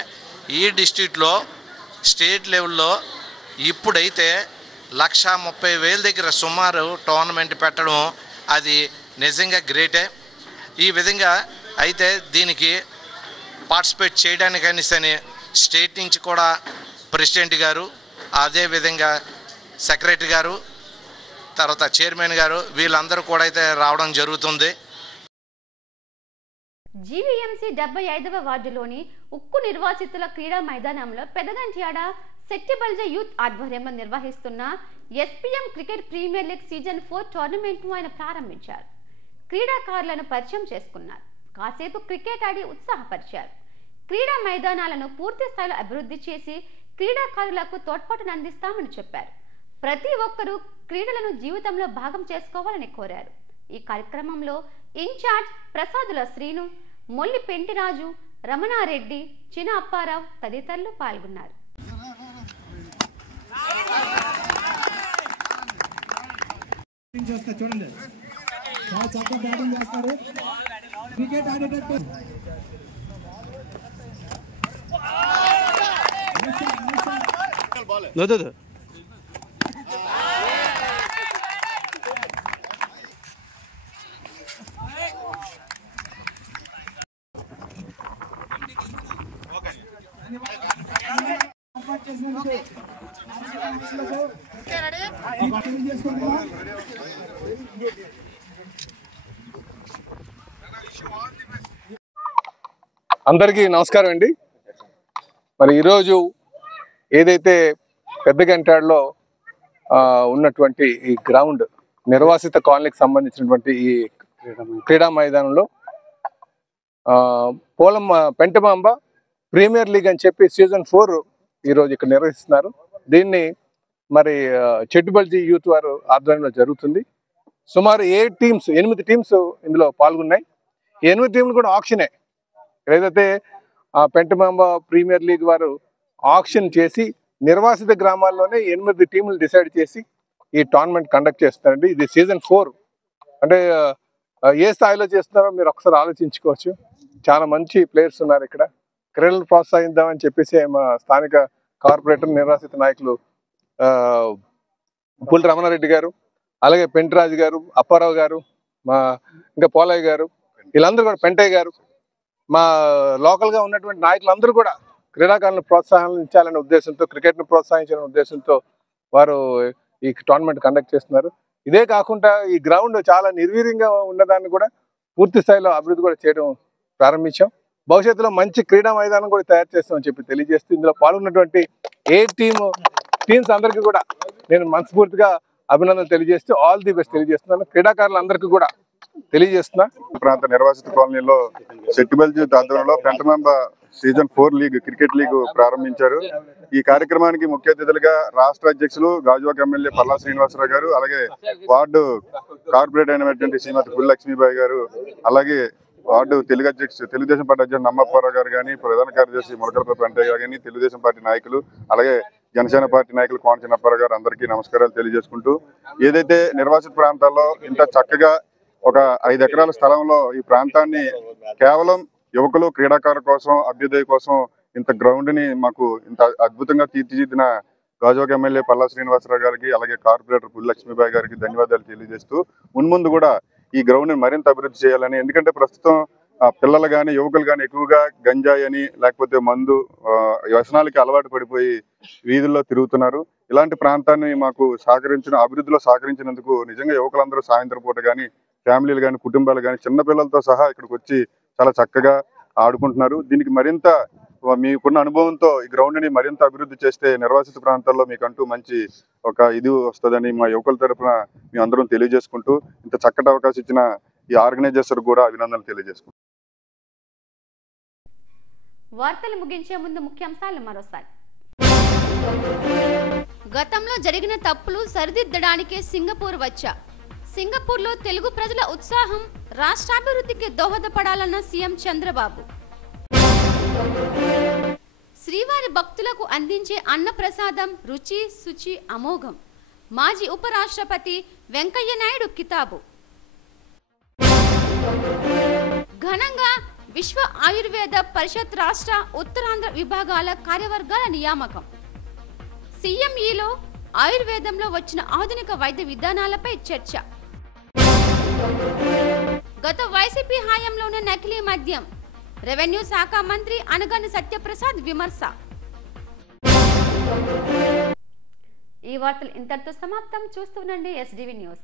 ఈ డిస్ట్రిక్ట్లో స్టేట్ లెవెల్లో ఇప్పుడైతే 1,30,000 దగ్గర సుమారు టోర్నమెంట్ పెట్టడం అది నిజంగా గ్రేటే. ఈ విధంగా అయితే దీనికి పార్టిసిపేట్ చేయడానికని స్టేట్ నుంచి కూడా ప్రెసిడెంట్ గారు, అదేవిధంగా సెక్రటరీ గారు, తర్వాత చైర్మన్ గారు వీళ్ళందరూ కూడా అయితే రావడం జరుగుతుంది. జీవీఎంసీ 75వ వార్డులోని ఉక్కు నిర్వాసితుల క్రీడా మైదానంలో పెదగంట్యాడ శెట్టిబల్జ యూత్ ఆధ్వర్యంలో నిర్వహిస్తున్న SPM cricket premier league season 4 టోర్నమెంట్ను ఆయన ప్రారంభించారు. క్రీడాకారులను పరిచయం చేసుకున్నారు. కాసేపు క్రికెట్ ఆడి ఉత్సాహపరిచారు. క్రీడా మైదానాలను పూర్తి స్థాయిలో అభివృద్ధి చేసి క్రీడాకారులకు తోడ్పాటును అందిస్తామని చెప్పారు. ప్రతి ఒక్కరూ క్రీడలను జీవితంలో భాగం చేసుకోవాలని కోరారు. ఈ కార్యక్రమంలో ఇన్ఛార్జ్ ప్రసాదుల శ్రీను, మొల్లి పెంటిరాజు, రమణారెడ్డి, చిన అప్పారావు తదితరులు పాల్గొన్నారు. చూడండి చాలా చక్కగా బ్యాటింగ్ చేస్తారు. క్రికెట్ ఆడేటట్టు అందరికీ నమస్కారం అండి. మరి ఈరోజు ఏదైతే పెద్దగంటాడలో ఉన్నటువంటి ఈ గ్రౌండ్ నిర్వాసిత కాలనీకి సంబంధించినటువంటి ఈ క్రీడా మైదానంలో పోలం పెంటమాంబ ప్రీమియర్ లీగ్ అని చెప్పి సీజన్ 4 ఈరోజు ఇక్కడ నిర్వహిస్తున్నారు. దీన్ని మరి చెట్టుబల్జీ యూత్ వారు ఆధ్వర్యంలో జరుగుతుంది. సుమారు 8 టీమ్స్ ఇందులో పాల్గొన్నాయి. ఈ 8 టీంలు కూడా ఆక్షనే. ఏదైతే పెంటమాంబ ప్రీమియర్ లీగ్ వారు ఆక్షన్ చేసి నిర్వాసిత గ్రామాల్లోనే 8 టీంలు డిసైడ్ చేసి ఈ టోర్నమెంట్ కండక్ట్ చేస్తారండి. ఇది సీజన్ 4. అంటే ఏ స్థాయిలో చేస్తున్నారో మీరు ఒకసారి ఆలోచించుకోవచ్చు. చాలా మంచి ప్లేయర్స్ ఉన్నారు ఇక్కడ. క్రీడలు ప్రోత్సహిద్దామని చెప్పేసి మా స్థానిక కార్పొరేటర్ నిర్వాసిత నాయకులు పుల్ రమణారెడ్డి గారు, అలాగే పెంటరాజు గారు, అప్పారావు గారు, మా ఇంకా పోలయ్య గారు, వీళ్ళందరూ కూడా పెంటయ్య గారు, మా లోకల్గా ఉన్నటువంటి నాయకులందరూ కూడా క్రీడాకారులను ప్రోత్సహించాలనే ఉద్దేశంతో, క్రికెట్ను ప్రోత్సహించాలనే ఉద్దేశంతో వారు ఈ టోర్నమెంట్ కండక్ట్ చేస్తున్నారు. ఇదే కాకుండా ఈ గ్రౌండ్ చాలా నిర్వీర్యంగా ఉన్నదాన్ని కూడా పూర్తి స్థాయిలో అభివృద్ధి కూడా చేయడం ప్రారంభించాం. భవిష్యత్తులో మంచి క్రీడా మైదానం కూడా తయారు చేస్తామని చెప్పి తెలియజేస్తూ ఇందులో పాల్గొన్నటువంటి టీమ్స్ అందరికీ కూడా నేను మనస్ఫూర్తిగా అభినందనలు తెలియజేస్తూ ఆల్ ది బెస్ట్ తెలియజేస్తున్నాను. క్రీడాకారులందరికీ కూడా తెలియజేస్తున్నా. ప్రాంత నిర్వాసిత కాలనీలో చెట్టుబల్జీ ఆధ్వర్యంలో Pentamamba season 4 league cricket league ప్రారంభించారు. ఈ కార్యక్రమానికి ముఖ్య అతిథులుగా రాష్ట్ర అధ్యక్షులు గాజువాక ఎమ్మెల్యే పల్లా శ్రీనివాసరావు గారు, అలాగే వార్డు కార్పొరేటర్ అయినటువంటి శ్రీమతి పుల్ లక్ష్మీబాయి గారు, అలాగే వార్డు తెలుగుదేశం పార్టీ అధ్యక్షుడు నమ్మప్పారావు గారు కానీ, ప్రధాన కార్యదర్శి మురకలపై వెంకయ్య గారు కానీ, తెలుగుదేశం పార్టీ నాయకులు, అలాగే జనసేన పార్టీ నాయకులు కోన చిన్నప్పారావు గారు అందరికీ నమస్కారాలు తెలియజేసుకుంటూ, ఏదైతే నిర్వాసిత ప్రాంతాల్లో ఇంత చక్కగా ఒక 5 ఎకరాల స్థలంలో ఈ ప్రాంతాన్ని కేవలం యువకులు క్రీడాకారుల కోసం, అభ్యుదయ కోసం ఇంత గ్రౌండ్ ని మాకు ఇంత అద్భుతంగా తీర్చిదిద్దిన గాజువాక ఎమ్మెల్యే పల్లా శ్రీనివాసరావు గారికి, అలాగే కార్పొరేటర్ పుల్ లక్ష్మీబాయి గారికి ధన్యవాదాలు తెలియజేస్తూ, మున్ముందు కూడా ఈ గ్రౌండ్ ని మరింత అభివృద్ధి చేయాలని, ఎందుకంటే ప్రస్తుతం పిల్లలు కానీ యువకులు కానీ ఎక్కువగా గంజాయి అని లేకపోతే మందు వ్యసనాలకి అలవాటు పడిపోయి వీధుల్లో తిరుగుతున్నారు. ఇలాంటి ప్రాంతాన్ని మాకు అభివృద్ధిలో సహకరించినందుకు నిజంగా యువకులందరూ సాయంత్రం పూట కానీ, ఫ్యామిలీలు కానీ, కుటుంబాలు కానీ, చిన్నపిల్లలతో సహా ఇక్కడికి వచ్చి చాలా చక్కగా ఆడుకుంటున్నారు. దీనికి మరింత మీకున్న అనుభవంతో ఈ గ్రౌండ్ ని మరింత అభివృద్ధి చేస్తే నిర్వాసిత ప్రాంతాల్లో మీకంటూ మంచి ఒక ఇది వస్తుందని మా యువకుల తరఫున మీ అందరం తెలియజేసుకుంటూ, ఇంత చక్కటి అవకాశం ఇచ్చిన ఈ ఆర్గనైజర్స్ కూడా అభినందనలు తెలియజేసుకుంటాం. వార్తలు ముగించే ముందు ముఖ్యాంశాలు మరోసారి. గతంలో జరిగిన తప్పులు సరిదిద్దడానికే సింగపూర్ వచ్చా. సింగపూర్లో తెలుగు ప్రజల ఉత్సాహం రాష్ట్రాభివృద్ధికి దోహదపడాలన్న సీఎం చంద్రబాబు. శ్రీవారి భక్తులకు అందించే అన్నప్రసాదం రుచి శుచి అమోఘం. మాజీ ఉపరాష్ట్రపతి వెంకయ్య నాయుడు కితాబు. ఘనంగా విశ్వ ఆయుర్వేద పరిషత్ రాష్ట్ర ఉత్తరాంధ్ర విభాగాల కార్యవర్గాల నియామకం. సీఎంఈలో ఆయుర్వేదంలో వచ్చిన ఆధునిక వైద్య విధానాలపై చర్చ. గత వైసీపీ హయాంలోనే నకిలీ మద్యం. రెవెన్యూ శాఖ మంత్రి అనగాని సత్యప్రసాద్ విమర్శ. ఈ వార్తలు ఇంతటితో సమాప్తం. చూస్తూనండి SDV న్యూస్.